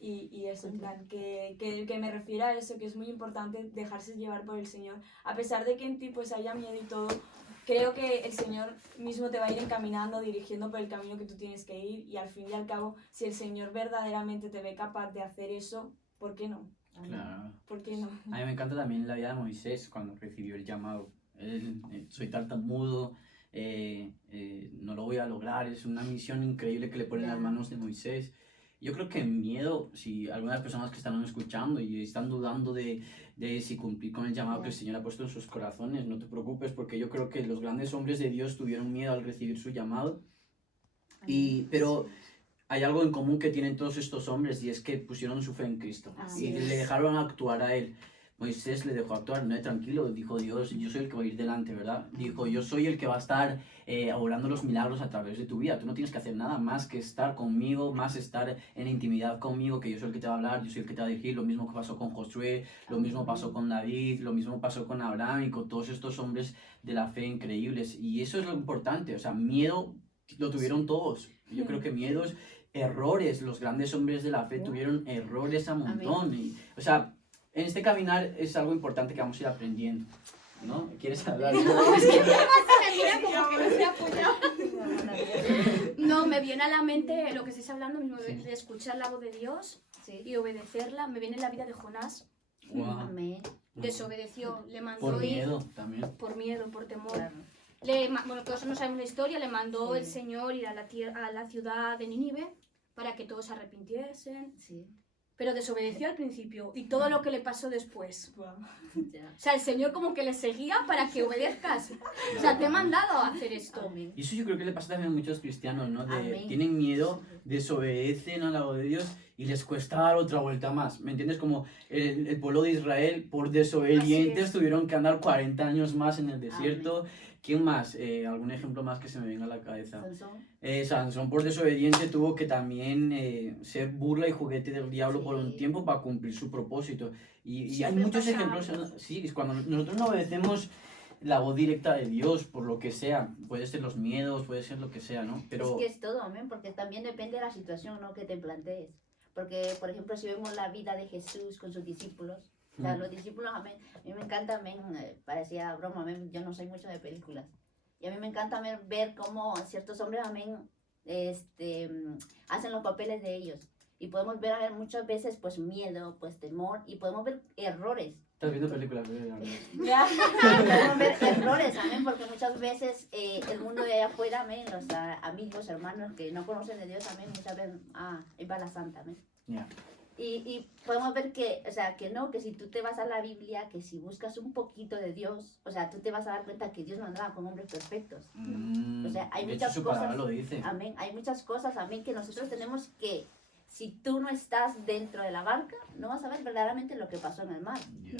Y eso, en plan, que me refiero a eso, que es muy importante dejarse llevar por el Señor. A pesar de que en ti pues haya miedo y todo, creo que el Señor mismo te va a ir encaminando, dirigiendo por el camino que tú tienes que ir. Y al fin y al cabo, si el Señor verdaderamente te ve capaz de hacer eso, ¿por qué no? Amén. Claro. ¿Por qué no? A mí me encanta también la vida de Moisés cuando recibió el llamado. Él, soy tartamudo, no lo voy a lograr, es una misión increíble que le ponen en las Ya. manos de Moisés. Yo creo que miedo, si algunas personas que están escuchando y están dudando de si cumplir con el llamado que el Ya. Señor ha puesto en sus corazones, no te preocupes, porque yo creo que los grandes hombres de Dios tuvieron miedo al recibir su llamado. Pero hay algo en común que tienen todos estos hombres y es que pusieron su fe en Cristo Así y es. le dejaron actuar a Él. Moisés le dejó actuar, no, tranquilo, dijo Dios, yo soy el que va a ir delante, ¿verdad? Dijo, yo soy el que va a estar obrando los milagros a través de tu vida. Tú no tienes que hacer nada más que estar conmigo, más estar en intimidad conmigo, que yo soy el que te va a hablar, yo soy el que te va a dirigir. Lo mismo que pasó con Josué, lo mismo pasó con David, lo mismo pasó con Abraham y con todos estos hombres de la fe increíbles. Y eso es lo importante, o sea, miedo lo tuvieron todos. Yo creo que miedos, errores, los grandes hombres de la fe tuvieron errores a montón. Y, o sea, en este caminar es algo importante que vamos a ir aprendiendo, ¿no? ¿Quieres hablar? No, es que me mira como que no se ha apoyado. No, me viene a la mente lo que estáis hablando mismo de escuchar la voz de Dios Sí. y obedecerla. Me viene la vida de Jonás. Guau. Amén. Desobedeció, le mandó Por ir miedo también. por miedo, por temor. Claro. Bueno, todos no sabemos la historia, le mandó Sí. el Señor ir a la ciudad de Nínive para que todos se arrepintiesen, Sí. pero desobedeció al principio y todo lo que le pasó después. Guau. Ya. O sea, el Señor como que le seguía para que obedezcas. O sea, te he mandado a hacer esto. Amén. Y eso yo creo que le pasa también a muchos cristianos, ¿no? Amén. Tienen miedo, desobedecen a la voz de Dios y les cuesta dar otra vuelta más. ¿Me entiendes? Como el pueblo de Israel, por desobedientes, es. tuvieron que andar 40 años más en el desierto. ¿Quién más? ¿Algún ejemplo más que se me venga a la cabeza? Sansón. Sansón, por desobediente, tuvo que también ser burla y juguete del diablo por un Sí. tiempo para cumplir su propósito. Y hay Siempre muchos pasa ejemplos. algo. Sí, es cuando nosotros no obedecemos la voz directa de Dios, por lo que sea, puede ser los miedos, puede ser lo que sea, ¿no? Pero Es que es todo, amén, porque también depende de la situación, ¿no? Que te plantees. Porque, por ejemplo, si vemos la vida de Jesús con sus discípulos, o sea, los discípulos, amén, a mí me encanta, amén, parecía broma, amén, yo no soy mucho de películas. Y a mí me encanta, amén, ver cómo ciertos hombres, amén, hacen los papeles de ellos. Y podemos ver, amén, muchas veces, pues, miedo, pues, temor, y podemos ver errores. estás viendo películas. Ya. Podemos ver errores, amén, porque muchas veces el mundo de allá afuera, amén, los amigos, hermanos que no conocen de Dios, amén, muchas veces, ahí va la santa, amén. Ya. Y podemos ver que, o sea, que no, que si tú te vas a la Biblia, que si buscas un poquito de Dios, o sea, tú te vas a dar cuenta que Dios no andaba con hombres perfectos. O sea, hay de muchas hecho, su cosas- palabra lo dice. Amén. Hay muchas cosas, amén, que nosotros tenemos que, si tú no estás dentro de la barca, no vas a ver verdaderamente lo que pasó en el mar. Ya.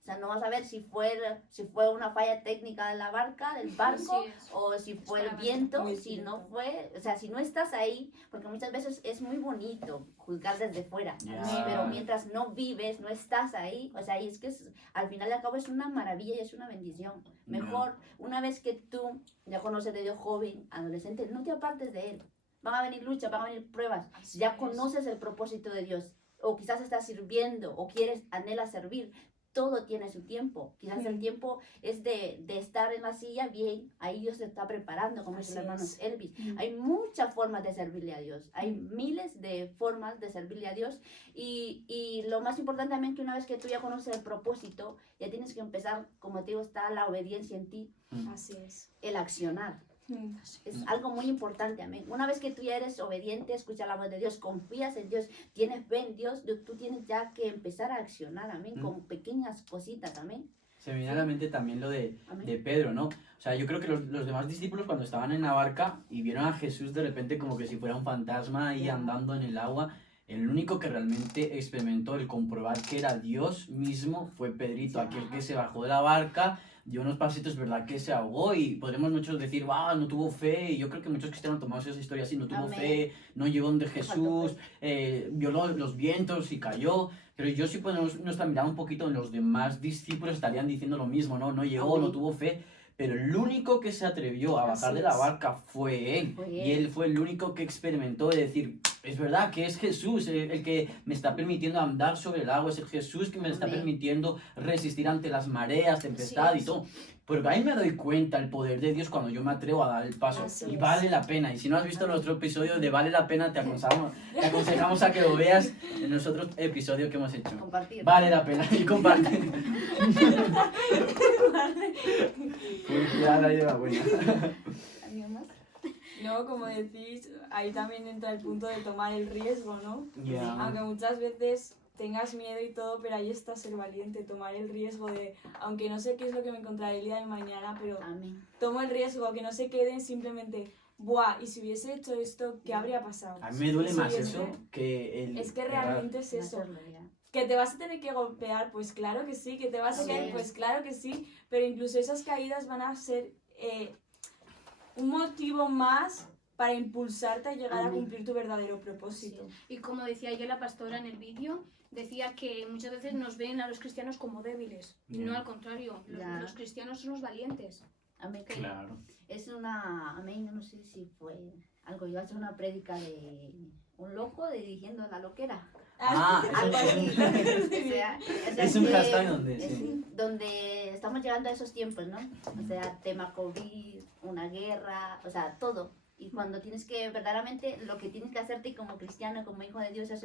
O sea, no vas a ver si fue una falla técnica de la barca, del barco, Así es. o si fue el Claramente. viento, Muy si no cierto. fue, o sea, si no estás ahí, porque muchas veces es muy bonito juzgar desde fuera, Ya. pero mientras no vives, no estás ahí, o sea, y es que al final y al cabo es una maravilla y es una bendición. Mejor, una vez que tú ya conoces de Dios joven, adolescente, no te apartes de Él. Van a venir luchas, van a venir pruebas, Así ya es. conoces el propósito de Dios, o quizás estás sirviendo, o anhelas servir. Todo tiene su tiempo. Quizás el tiempo es de estar en la silla bien. Ahí Dios te está preparando, como dice el Así hermano es. Elvis. Hay muchas formas de servirle a Dios. Hay miles de formas de servirle a Dios. Y lo más importante también que una vez que tú ya conoces el propósito, ya tienes que empezar, como te digo, está la obediencia en ti, Así es. el accionar. Mm. Es algo muy importante, amén. Una vez que tú ya eres obediente, escuchas la voz de Dios, confías en Dios, tienes fe en Dios, tú tienes ya que empezar a accionar, amén, con pequeñas cositas, amén. Se me viene a la mente también lo de Amén. Pedro, ¿no? O sea, yo creo que los demás discípulos cuando estaban en la barca y vieron a Jesús de repente como que si fuera un fantasma ahí Ya. andando en el agua, el único que realmente experimentó el comprobar que era Dios mismo fue Pedrito, Ya. aquel que se bajó de la barca, dio unos pasitos, ¿verdad? Que se ahogó y podremos muchos decir, wow, no tuvo fe. Y yo creo que muchos cristianos tomamos esa historia así, no tuvo Amén. fe, no llegó donde Faltó Jesús, vio los vientos y cayó. Pero yo si ponemos nuestra mirada un poquito en los demás discípulos estarían diciendo lo mismo, ¿no? No llegó, Amén. no tuvo fe. Pero el único que se atrevió a bajar Así de la es. barca fue él. Fue Y él fue el único que experimentó de decir, es verdad que es Jesús el que me está permitiendo andar sobre el agua, es el Jesús que me está Amén. permitiendo resistir ante las mareas, tempestad y es. todo. Porque ahí me doy cuenta el poder de Dios cuando yo me atrevo a dar el paso. Así Y es. vale la pena. Y si no has visto nuestro episodio de Vale la Pena, te aconsejamos a que lo veas en nuestro otro episodio que hemos hecho. Compartir. Vale la pena y comparte. Publicidad la lleva buena. ¿Alguien más? No, como decís, ahí también entra el punto de tomar el riesgo, ¿no? Ya. Aunque muchas veces tengas miedo y todo, pero ahí está ser valiente, tomar el riesgo de, aunque no sé qué es lo que me encontraré el día de mañana, pero Amén. tomo el riesgo, que no se queden simplemente, buah, y si hubiese hecho esto, ¿qué habría pasado? A mí me duele Y si más hubiese- eso que el... Es que realmente es eso. Hacerlo ya. ¿Que te vas a tener que golpear? Pues claro que sí. ¿Que te vas a caer? Sí. Pues claro que sí. Pero incluso esas caídas van a ser un motivo más para impulsarte a llegar a Amén. cumplir tu verdadero propósito. Y como decía ayer la pastora en el vídeo, decía que muchas veces nos ven a los cristianos como débiles. Y no Ya. al contrario, Ya. los cristianos son los valientes. Amén. Claro. Es una, amén, no sé si fue algo, iba a hacer una prédica de un loco dirigiendo la loquera. Ah, Algo así. eso O sea, es un que hashtag donde, es sí. donde estamos llegando a esos tiempos, ¿no? O sea, tema COVID, una guerra, o sea, todo. Y cuando tienes que, verdaderamente, lo que tienes que hacerte como cristiano, como hijo de Dios, es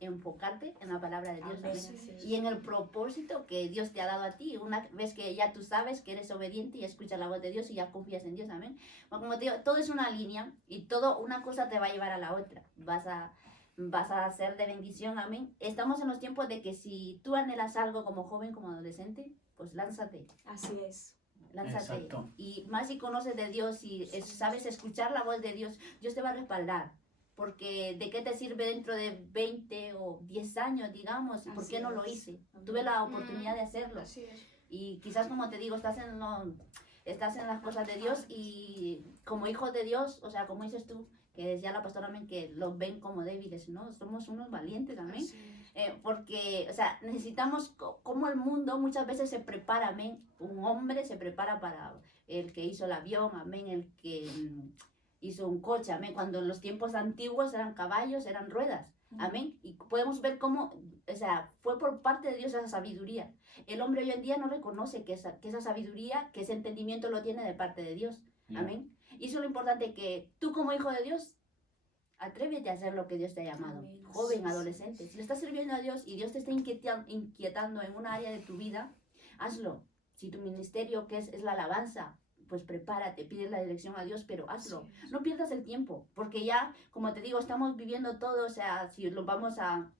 enfocarte en la palabra de Dios. Amén. amén. Así es. Y en el propósito que Dios te ha dado a ti, una vez que ya tú sabes que eres obediente y escuchas la voz de Dios y ya confías en Dios, amén. Bueno, como te digo, todo es una línea y todo, una cosa te va a llevar a la otra. Vas a ser de bendición, amén. Estamos en los tiempos de que si tú anhelas algo como joven, como adolescente, pues lánzate. Así es. Lánzate. Exacto. Y más si conoces de Dios y sabes escuchar la voz de Dios, Dios te va a respaldar. Porque ¿de qué te sirve dentro de 20 o 10 años, digamos? ¿Por Así qué no lo es. hice? Amén. Tuve la oportunidad de hacerlo. Así es. Y quizás, como te digo, estás en las cosas de Dios y como hijos de Dios, o sea, como dices tú, que decía la pastora, amén, que los ven como débiles, ¿no? Somos unos valientes, amén. Así es. Porque, o sea, necesitamos, como el mundo muchas veces se prepara, amén. Un hombre se prepara para el que hizo el avión, amén, el que hizo un coche, amén. Cuando en los tiempos antiguos eran caballos, eran ruedas, amén. Y podemos ver cómo, o sea, fue por parte de Dios esa sabiduría. El hombre hoy en día no reconoce que esa sabiduría, que ese entendimiento lo tiene de parte de Dios, Ya. amén. Y eso es lo importante, que tú como hijo de Dios, atrévete a hacer lo que Dios te ha llamado. Amén. Joven, Sí, sí, adolescente, si le estás sirviendo a Dios y Dios te está inquietando en un área de tu vida, hazlo. Si tu ministerio que es la alabanza, pues prepárate, pide la dirección a Dios, pero hazlo. Así es. No pierdas el tiempo, porque ya, como te digo, estamos viviendo todo, o sea, si lo vamos a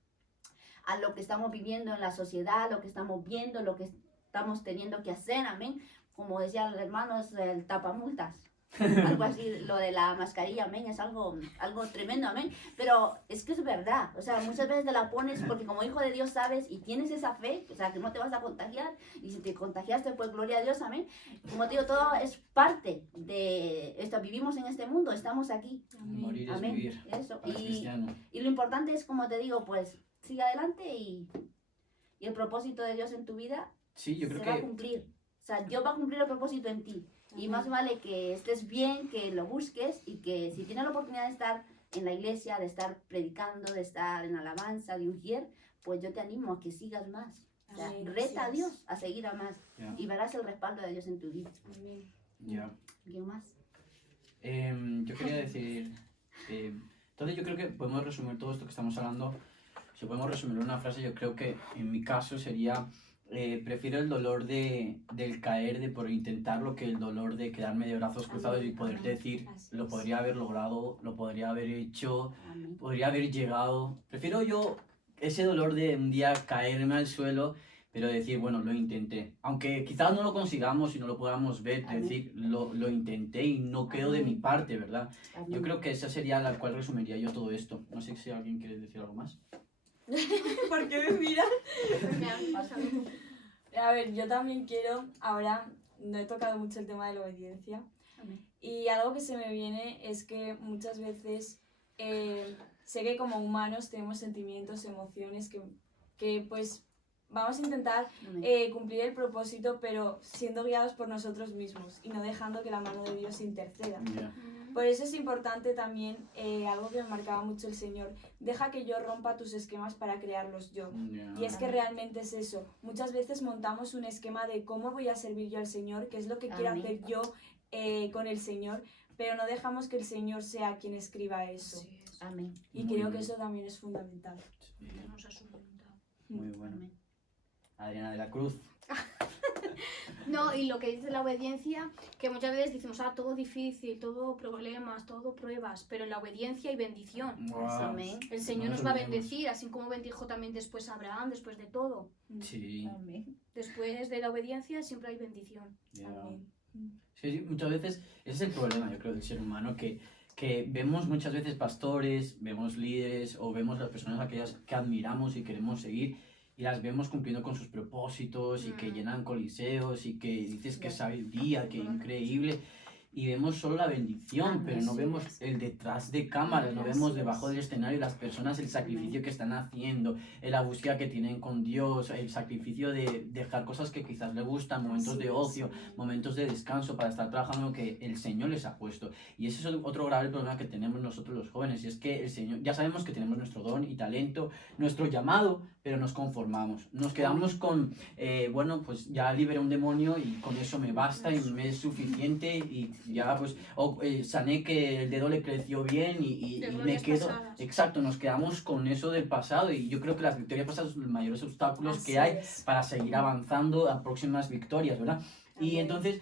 lo que estamos viviendo en la sociedad, lo que estamos viendo, lo que estamos teniendo que hacer, amén. Como decía el hermano, es el tapamultas. Algo así, lo de la mascarilla, amén, es algo tremendo, amén. Pero es que es verdad, o sea, muchas veces te la pones porque como hijo de Dios sabes y tienes esa fe, o sea, que no te vas a contagiar, y si te contagiaste, pues gloria a Dios, amén. Como te digo, todo es parte de esto, vivimos en este mundo, estamos aquí, Morir es amén. vivir. Eso, Para el cristiano. y lo importante es, como te digo, pues sigue adelante y el propósito de Dios en tu vida Sí, yo se creo va a que cumplir. O sea, Dios va a cumplir el propósito en ti. Y Amén. más vale que estés bien, que lo busques y que si tienes la oportunidad de estar en la iglesia, de estar predicando, de estar en alabanza, de ungir, pues yo te animo a que sigas más. O sea, Amén, reta a así Dios es. a seguir a más Ya. y verás el respaldo de Dios en tu vida. Amén. Ya. ¿Quién más? Yo quería decir, entonces yo creo que podemos resumir todo esto que estamos hablando, si podemos resumir en una frase, yo creo que en mi caso sería, prefiero el dolor del caer, por intentarlo, que el dolor de quedarme de brazos cruzados y poder decir, Así lo es. podría haber logrado, lo podría haber hecho, Amén. podría haber llegado. Prefiero yo ese dolor de un día caerme al suelo, pero decir, bueno, lo intenté. Aunque quizás no lo consigamos y no lo podamos ver, Amén. decir, lo intenté y no quedó de Amén. mi parte, ¿verdad? Amén. Yo creo que esa sería la cual resumiría yo todo esto. No sé si alguien quiere decir algo más. ¿Por qué me miras? Me han pasado. A ver, yo también quiero, ahora no he tocado mucho el tema de la obediencia, Amén. y algo que se me viene es que muchas veces sé que como humanos tenemos sentimientos, emociones que pues vamos a intentar Amén. cumplir el propósito, pero siendo guiados por nosotros mismos y no dejando que la mano de Dios interceda. Ya. Por eso es importante también algo que me marcaba mucho el Señor: deja que yo rompa tus esquemas para crearlos yo. Ya. Y es que realmente es eso. Muchas veces montamos un esquema de cómo voy a servir yo al Señor, qué es lo que quiero Amén. hacer yo con el Señor, pero no dejamos que el Señor sea quien escriba eso. Así es. Amén. Y Muy creo bien. que eso también es fundamental. Sí. Darnos a su voluntad. Muy bueno. Amén. Adriana de la Cruz. No, y lo que dice la obediencia, que muchas veces decimos, todo difícil, todo problemas, todo pruebas, pero en la obediencia hay bendición. Wow. Amén. El Señor No nos va a olvidemos. bendecir, así como bendijo también después a Abraham, después de todo. Sí. Amén. Después de la obediencia siempre hay bendición. Ya. Amén. Sí, sí, muchas veces ese es el problema, yo creo, del ser humano, que vemos muchas veces pastores, vemos líderes o vemos las personas aquellas que admiramos y queremos seguir y las vemos cumpliendo con sus propósitos y que llenan coliseos y que dices que sabiduría, que increíble. Y vemos solo la bendición, pero no Así vemos es. el detrás de cámaras, no Así vemos es. debajo del escenario las personas, el sacrificio que están haciendo, la búsqueda que tienen con Dios, el sacrificio de dejar cosas que quizás les gustan, momentos Así de es. ocio, momentos de descanso para estar trabajando en lo que el Señor les ha puesto. Y ese es otro grave problema que tenemos nosotros los jóvenes, y es que el Señor, ya sabemos que tenemos nuestro don y talento, nuestro llamado, pero nos conformamos. Nos quedamos con, bueno, pues ya liberé un demonio y con eso me basta y me es suficiente y ya pues, sané que el dedo le creció bien y De me glorias quedo. pasadas. Exacto, nos quedamos con eso del pasado y yo creo que las victorias pasadas son los mayores obstáculos Así que hay es. para seguir avanzando a próximas victorias, ¿verdad? Y Amén. entonces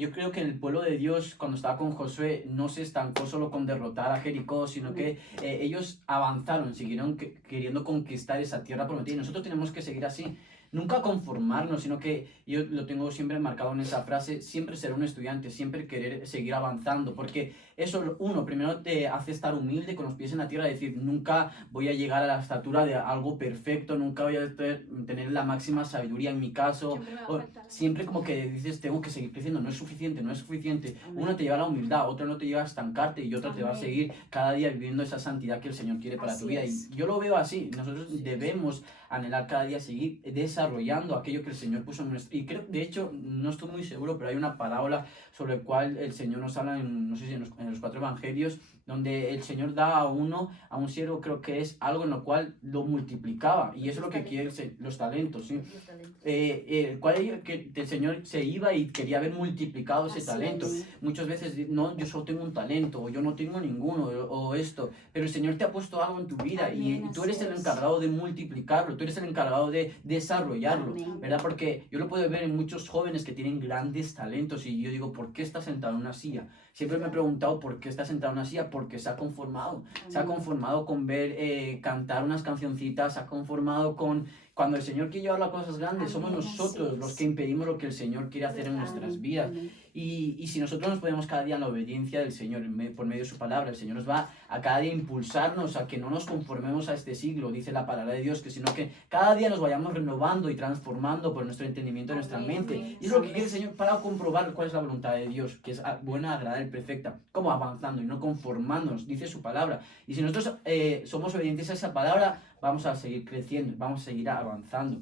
yo creo que el pueblo de Dios cuando estaba con Josué no se estancó solo con derrotar a Jericó, sino que ellos avanzaron, siguieron queriendo conquistar esa tierra prometida y nosotros tenemos que seguir así. Nunca conformarnos, sino que yo lo tengo siempre marcado en esa frase, siempre ser un estudiante, siempre querer seguir avanzando, porque eso, uno, primero te hace estar humilde con los pies en la tierra, decir, nunca voy a llegar a la estatura de algo perfecto, nunca voy a tener la máxima sabiduría en mi caso, Siempre me va a o faltar. siempre como que dices, tengo que seguir creciendo, no es suficiente, no es suficiente. Amén. Una te lleva a la humildad, otra no te lleva a estancarte y otra te va a Amén. seguir cada día viviendo esa santidad que el Señor quiere para tu Así vida. es. Y yo lo veo así, nosotros debemos anhelar cada día seguir desarrollando aquello que el Señor puso en nuestro... Y creo, de hecho, no estoy muy seguro, pero hay una parábola sobre la cual el Señor nos habla, no sé si en los 4 evangelios, donde el Señor da a un siervo, creo que es algo en lo cual lo multiplicaba. Y eso es lo que quiere los talentos, ¿sí? Los talentos. El cual que el Señor se iba y quería ver multiplicado ese Así talento. es. Muchas veces, no, yo solo tengo un talento, o yo no tengo ninguno, o esto, pero el Señor te ha puesto algo en tu vida y Amén, tú eres así el es. encargado de multiplicarlo, tú eres el encargado de desarrollarlo, Amén. ¿verdad? Porque yo lo puedo ver en muchos jóvenes que tienen grandes talentos y yo digo, ¿por qué está sentado en una silla? Siempre me he preguntado por qué está sentado en una silla, porque se ha conformado. Se ha Amén. conformado con ver cantar unas cancioncitas, se ha conformado con... Cuando el Señor quiere llevar las cosas grandes, somos Amén, nosotros así los es. que impedimos lo que el Señor quiere hacer en nuestras Amén. vidas. Amén. Y si nosotros nos ponemos cada día en la obediencia del Señor por medio de su palabra, el Señor nos va a cada día impulsarnos a que no nos conformemos a este siglo, dice la palabra de Dios, que sino que cada día nos vayamos renovando y transformando por nuestro entendimiento, nuestra Amén, mente. amén. Y es lo que quiere el Señor para comprobar cuál es la voluntad de Dios, que es buena, agradable y perfecta, como avanzando y no conformándonos, dice su palabra. Y si nosotros somos obedientes a esa palabra, vamos a seguir creciendo, vamos a seguir avanzando.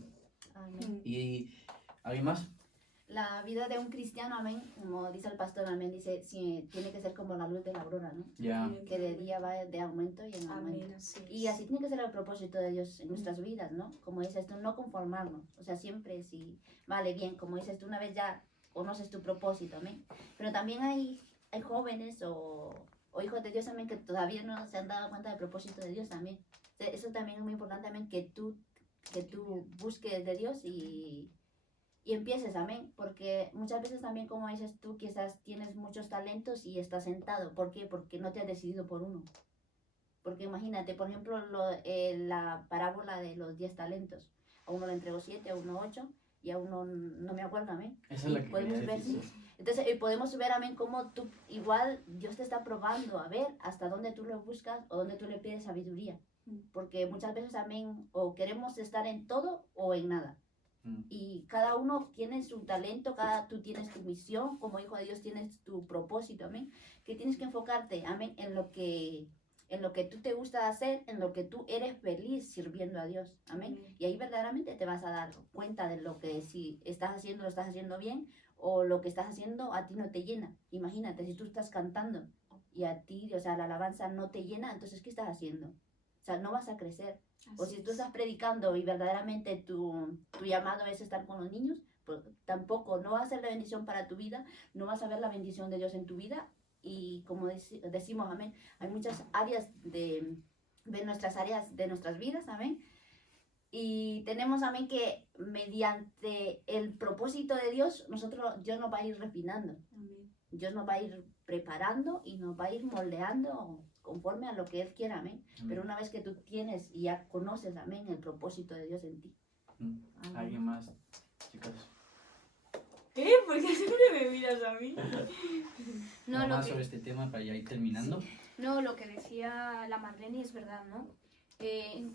Amén. ¿Y alguien más? La vida de un cristiano, amén, como dice el pastor, amén, dice, sí, tiene que ser como la luz de la aurora, ¿no? Ya. Que de día va de aumento y en aumento. Amén, así es. Y así tiene que ser el propósito de Dios en nuestras vidas, ¿no? Como dices tú, no conformarnos. O sea, siempre sí, vale, bien, como dices tú, una vez ya conoces tu propósito, amén. Pero también hay jóvenes o hijos de Dios también que todavía no se han dado cuenta del propósito de Dios también. Eso también es muy importante también, que tú busques de Dios y empieces, amén, porque muchas veces también, como dices tú, quizás tienes muchos talentos y estás sentado. ¿Por qué? Porque no te has decidido por uno. Porque imagínate, por ejemplo, la parábola de los 10 talentos. A uno le entregó 7, a uno 8 y a uno no me acuerdo, amén. Esa es Y la que podemos quería ver, decir. sí. Entonces, podemos ver, amén, cómo tú, igual Dios te está probando a ver hasta dónde tú lo buscas o dónde tú le pides sabiduría. Porque muchas veces, amén, o queremos estar en todo o en nada. Y cada uno tiene su talento, tú tienes tu misión, como hijo de Dios tienes tu propósito, amén. Que tienes que enfocarte, amén, en lo que tú te gusta hacer, en lo que tú eres feliz sirviendo a Dios, amén. Y ahí verdaderamente te vas a dar cuenta de lo que si estás haciendo, lo estás haciendo bien, o lo que estás haciendo a ti no te llena. Imagínate, si tú estás cantando y a ti, o sea, la alabanza no te llena, entonces, ¿qué estás haciendo? O sea, no vas a crecer. O si tú estás predicando y verdaderamente tu llamado es estar con los niños, pues tampoco, no va a ser la bendición para tu vida, no vas a ver la bendición de Dios en tu vida. Y como decimos, amén, hay muchas áreas de nuestras vidas, amén. Y tenemos, amén, que mediante el propósito de Dios, Dios nos va a ir refinando. Amén. Dios nos va a ir preparando y nos va a ir moldeando conforme a lo que Él quiera, amén. Pero una vez que tú tienes y ya conoces, amén, el propósito de Dios en ti. Amén. ¿Alguien más, chicas? ¿Qué? ¿Por qué siempre me miras a mí? No, ¿Algo lo más que, sobre este tema para ya ir terminando? no, lo que decía la Marlene es verdad, ¿no? en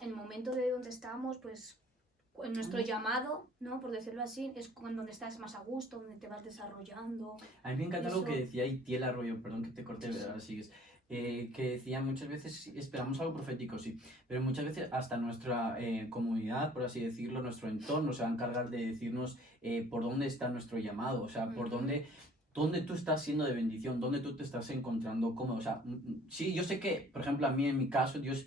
el momento de donde estamos, pues en nuestro llamado, ¿no? Por decirlo así, es donde estás más a gusto, donde te vas desarrollando. A mí me encanta lo Eso- que decía Itiel Arroyo, perdón que te corté, Sí, sí. ahora sigues. Que decía muchas veces sí, esperamos algo profético, sí, pero muchas veces hasta nuestra comunidad, por así decirlo, nuestro entorno se va a encargar de decirnos por dónde está nuestro llamado, o sea, por Ujú. dónde tú estás siendo de bendición, dónde tú te estás encontrando cómodo. O sea, sí, yo sé que, por ejemplo, a mí en mi caso, Dios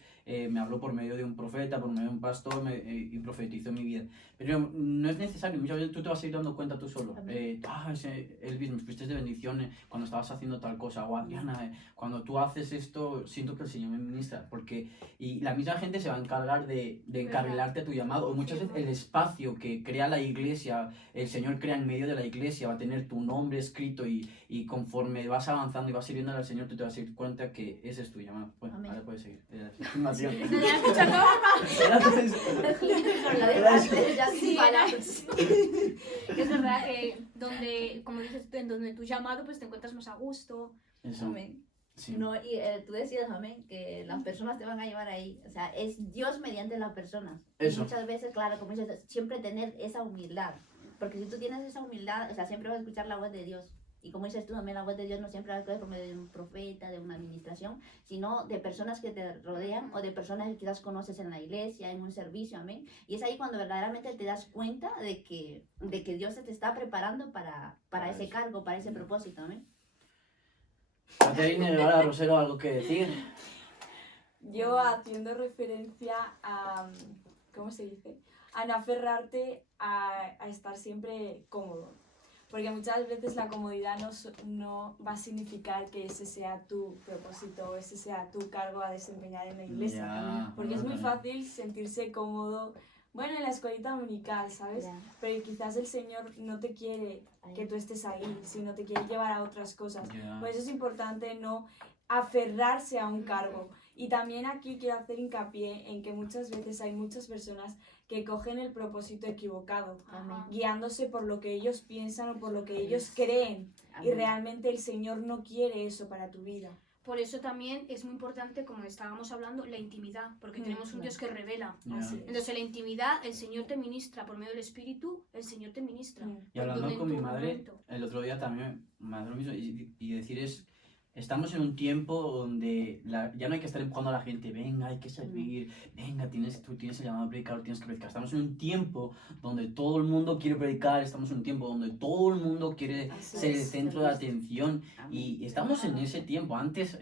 me habló por medio de un profeta, por medio de un pastor y profetizó mi vida. Pero no es necesario, muchas veces tú te vas a ir dando cuenta tú solo. Amén. Elvis, me fuiste de bendición cuando estabas haciendo tal cosa, o Adriana, cuando tú haces esto, siento que el Señor me ministra, porque y la misma gente se va a encargar de encarrilarte a tu llamado, o muchas veces el espacio que crea la iglesia, el Señor crea en medio de la iglesia, va a tener tu nombre escrito y conforme vas avanzando y vas sirviendo al Señor, tú te vas a dar cuenta que ese es tu llamado. Bueno, Amén. ahora puedes seguir. Afirmación. Ya sin Sí, palabras. Es verdad que donde, como dices tú, en donde tu llamado, pues te encuentras más a gusto. Eso, Amén. sí. No, y tú decías, amén, que las personas te van a llevar ahí. O sea, es Dios mediante las personas. Eso. Y muchas veces, claro, como dices, siempre tener esa humildad. Porque si tú tienes esa humildad, o sea, siempre vas a escuchar la voz de Dios. Y como dices tú, también la voz de Dios no siempre va a escuchar por medio de un profeta, de una administración, sino de personas que te rodean o de personas que quizás conoces en la iglesia, en un servicio, amén. Y es ahí cuando verdaderamente te das cuenta de que Dios te está preparando para ese eso. cargo, para ese propósito, amén. Caterina, ahora Rosero, ¿algo que decir? Yo haciendo referencia a, ¿cómo se dice? A no aferrarte a estar siempre cómodo. Porque muchas veces la comodidad no va a significar que ese sea tu propósito o ese sea tu cargo a desempeñar en la iglesia. Ya, Porque es muy vale. fácil sentirse cómodo, bueno, en la escuelita dominical, ¿sabes? Ya. Pero quizás el Señor no te quiere Ahí. que tú estés ahí, sino te quiere llevar a otras cosas. Ya. Por eso es importante no aferrarse a un cargo. Y también aquí quiero hacer hincapié en que muchas veces hay muchas personas que cogen el propósito equivocado, Amén. guiándose por lo que ellos piensan o por lo que ellos creen. Y Amén. realmente el Señor no quiere eso para tu vida. Por eso también es muy importante, como estábamos hablando, la intimidad, porque tenemos un claro. Dios que revela. Ya. Así es. Entonces, en la intimidad, el Señor te ministra, por medio del Espíritu, el Señor te ministra. Y hablando Donde en con mi tu madre, momento. el otro día también me hace lo mismo y decir es, estamos en un tiempo donde ya no hay que estar empujando a la gente, venga, hay que servir, venga, tú tienes el llamado a predicar, tienes que predicar. Estamos en un tiempo donde todo el mundo quiere predicar, estamos en un tiempo donde todo el mundo quiere Así ser el es. centro de atención Amén. y estamos en ese tiempo. Antes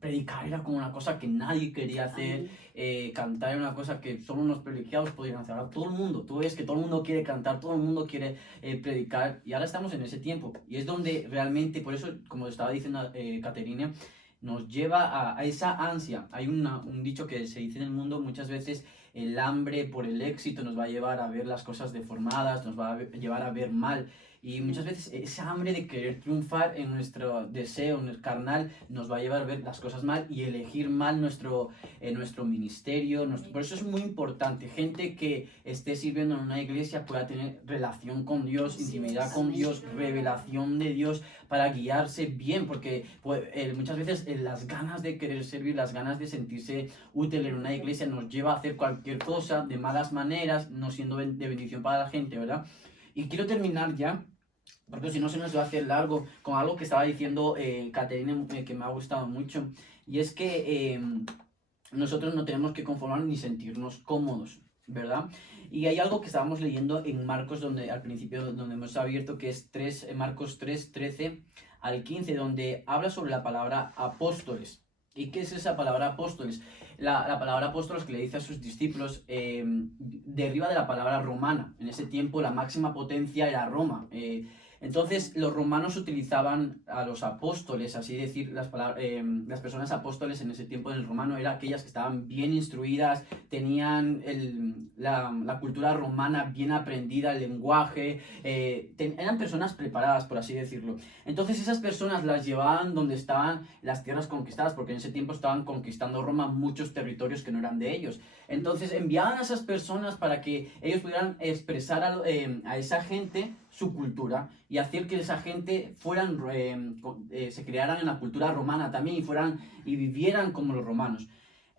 predicar era como una cosa que nadie quería hacer. Amén. Cantar era una cosa que solo unos privilegiados podían hacer. Ahora todo el mundo, tú ves que todo el mundo quiere cantar, todo el mundo quiere predicar y ahora estamos en ese tiempo y es donde realmente, por eso, como estaba diciendo Caterina, nos lleva a esa ansia. Hay un dicho que se dice en el mundo muchas veces, el hambre por el éxito nos va a llevar a ver las cosas deformadas, nos va a llevar a ver mal. Y muchas veces esa hambre de querer triunfar en nuestro deseo, en el carnal, nos va a llevar a ver las cosas mal y elegir mal nuestro ministerio. Por eso es muy importante. Gente que esté sirviendo en una iglesia pueda tener relación con Dios, Así intimidad es. con Amén. Dios, revelación de Dios para guiarse bien. Porque pues, muchas veces las ganas de querer servir, las ganas de sentirse útil en una iglesia nos lleva a hacer cualquier cosa de malas maneras, no siendo de bendición para la gente, ¿verdad? Y quiero terminar ya, porque si no se nos va a hacer largo, con algo que estaba diciendo Caterina, que me ha gustado mucho, y es que nosotros no tenemos que conformarnos ni sentirnos cómodos, ¿verdad? Y hay algo que estábamos leyendo en Marcos, donde al principio, donde hemos abierto, que es Marcos 3, 13 al 15, donde habla sobre la palabra apóstoles. ¿Y qué es esa palabra apóstoles? La palabra apóstoles que le dice a sus discípulos deriva de la palabra romana. En ese tiempo la máxima potencia era Roma. Entonces los romanos utilizaban a los apóstoles, así decir, las personas apóstoles en ese tiempo del romano eran aquellas que estaban bien instruidas, tenían la cultura romana bien aprendida, el lenguaje, eran personas preparadas, por así decirlo. Entonces esas personas las llevaban donde estaban las tierras conquistadas, porque en ese tiempo estaban conquistando Roma muchos territorios que no eran de ellos. Entonces enviaban a esas personas para que ellos pudieran expresar a esa gente su cultura y hacer que esa gente se crearan en la cultura romana también y vivieran como los romanos.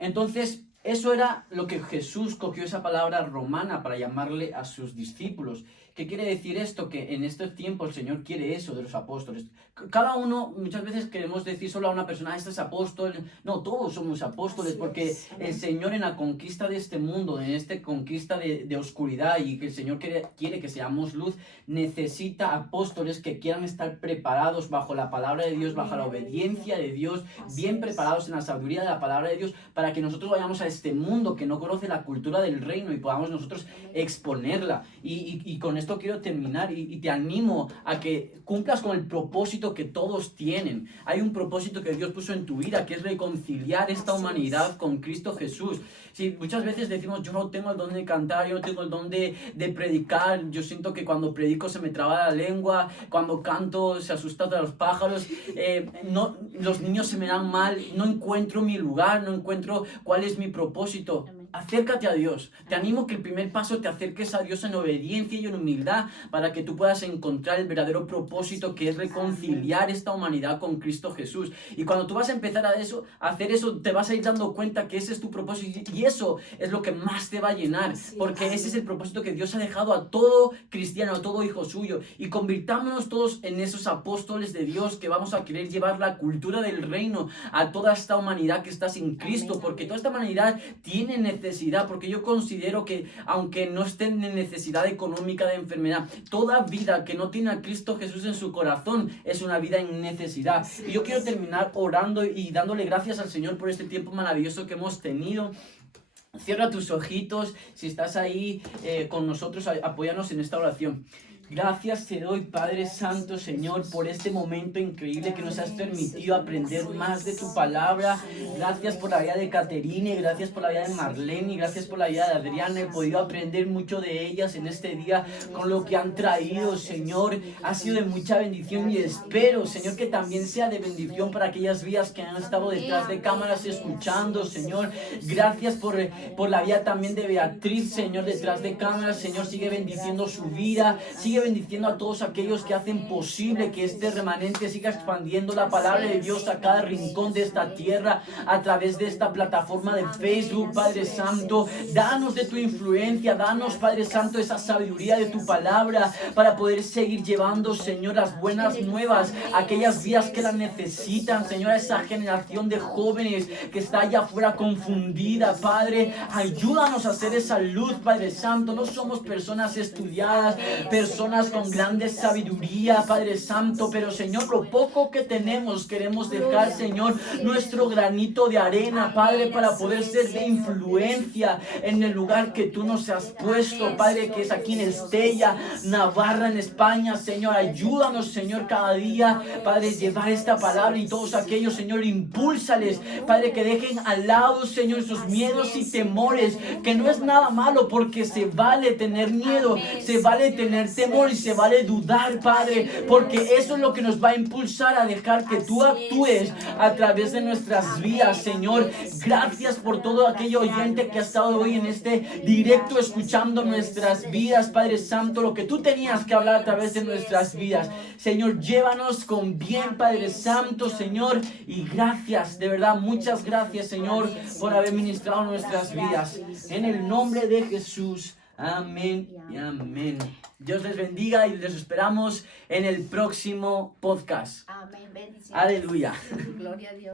Entonces, eso era lo que Jesús cogió esa palabra romana para llamarle a sus discípulos. ¿Qué quiere decir esto? Que en estos tiempos el Señor quiere eso de los apóstoles. Cada uno, muchas veces queremos decir solo a una persona, este es apóstol. No, todos somos apóstoles, Así porque es. el Señor en la conquista de este mundo, en esta conquista de oscuridad, y que el Señor quiere que seamos luz, necesita apóstoles que quieran estar preparados bajo la palabra de Dios, bajo la obediencia de Dios, Así bien es. preparados en la sabiduría de la palabra de Dios, para que nosotros vayamos a este mundo que no conoce la cultura del reino y podamos nosotros exponerla. Y con esto quiero terminar y te animo a que cumplas con el propósito que todos tienen. Hay un propósito que Dios puso en tu vida, que es reconciliar esta Así es. humanidad con Cristo Jesús. Sí, muchas veces decimos, yo no tengo el don de cantar, yo no tengo el don de predicar, yo siento que cuando predico se me traba la lengua, cuando canto se asustan de los pájaros, no, los niños se me dan mal, no encuentro mi lugar, no encuentro cuál es mi propósito. Amén. Acércate a Dios. Te animo que el primer paso te acerques a Dios en obediencia y en humildad para que tú puedas encontrar el verdadero propósito, que es reconciliar esta humanidad con Cristo Jesús. Y cuando tú vas a empezar a hacer eso, te vas a ir dando cuenta que ese es tu propósito y eso es lo que más te va a llenar, Así porque es. ese es el propósito que Dios ha dejado a todo cristiano, a todo hijo suyo. Y convirtámonos todos en esos apóstoles de Dios que vamos a querer llevar la cultura del reino a toda esta humanidad que está sin Cristo, Amén. porque toda esta humanidad tiene necesidad, porque yo considero que aunque no estén en necesidad económica, de enfermedad, toda vida que no tiene a Cristo Jesús en su corazón es una vida en necesidad. Y yo quiero terminar orando y dándole gracias al Señor por este tiempo maravilloso que hemos tenido. Cierra tus ojitos, si estás ahí con nosotros, apóyanos en esta oración. Gracias te doy, Padre Santo, Señor, por este momento increíble que nos has permitido aprender más de tu palabra. Gracias por la vida de Caterine, gracias por la vida de Marlene, gracias por la vida de Adriana. He podido aprender mucho de ellas en este día con lo que han traído, Señor. Ha sido de mucha bendición y espero, Señor, que también sea de bendición para aquellas vidas que han estado detrás de cámaras escuchando, Señor. Gracias por la vida también de Beatriz, Señor, detrás de cámaras. Señor, sigue bendiciendo su vida, sigue bendiciendo a todos aquellos que hacen posible que este remanente siga expandiendo la palabra de Dios a cada rincón de esta tierra a través de esta plataforma de Facebook. Padre Santo, danos de tu influencia, danos, Padre Santo, esa sabiduría de tu palabra para poder seguir llevando, Señor, las buenas nuevas a aquellas vidas que las necesitan, Señor, a esa generación de jóvenes que está allá afuera confundida. Padre, ayúdanos a hacer esa luz, Padre Santo. No somos personas estudiadas, personas con grande sabiduría, Padre Santo, pero Señor, lo poco que tenemos queremos dejar, Señor, nuestro granito de arena, Padre, para poder ser de influencia en el lugar que tú nos has puesto, Padre, que es aquí en Estella, Navarra, en España. Señor, ayúdanos, Señor, cada día, Padre, llevar esta palabra, y todos aquellos, Señor, impúlsales, Padre, que dejen al lado, Señor, sus miedos y temores, que no es nada malo, porque se vale tener miedo, se vale tener temor y se vale dudar, Padre, porque eso es lo que nos va a impulsar a dejar que tú actúes a través de nuestras vidas, Señor. Gracias por todo aquello oyente que ha estado hoy en este directo escuchando nuestras vidas, Padre Santo, lo que tú tenías que hablar a través de nuestras vidas. Señor, llévanos con bien, Padre Santo, Señor, y gracias, de verdad, muchas gracias, Señor, por haber ministrado nuestras vidas. En el nombre de Jesús. Amén y amén. Dios les bendiga y les esperamos en el próximo podcast. Amén. Bendiciones. Aleluya. Gloria a Dios.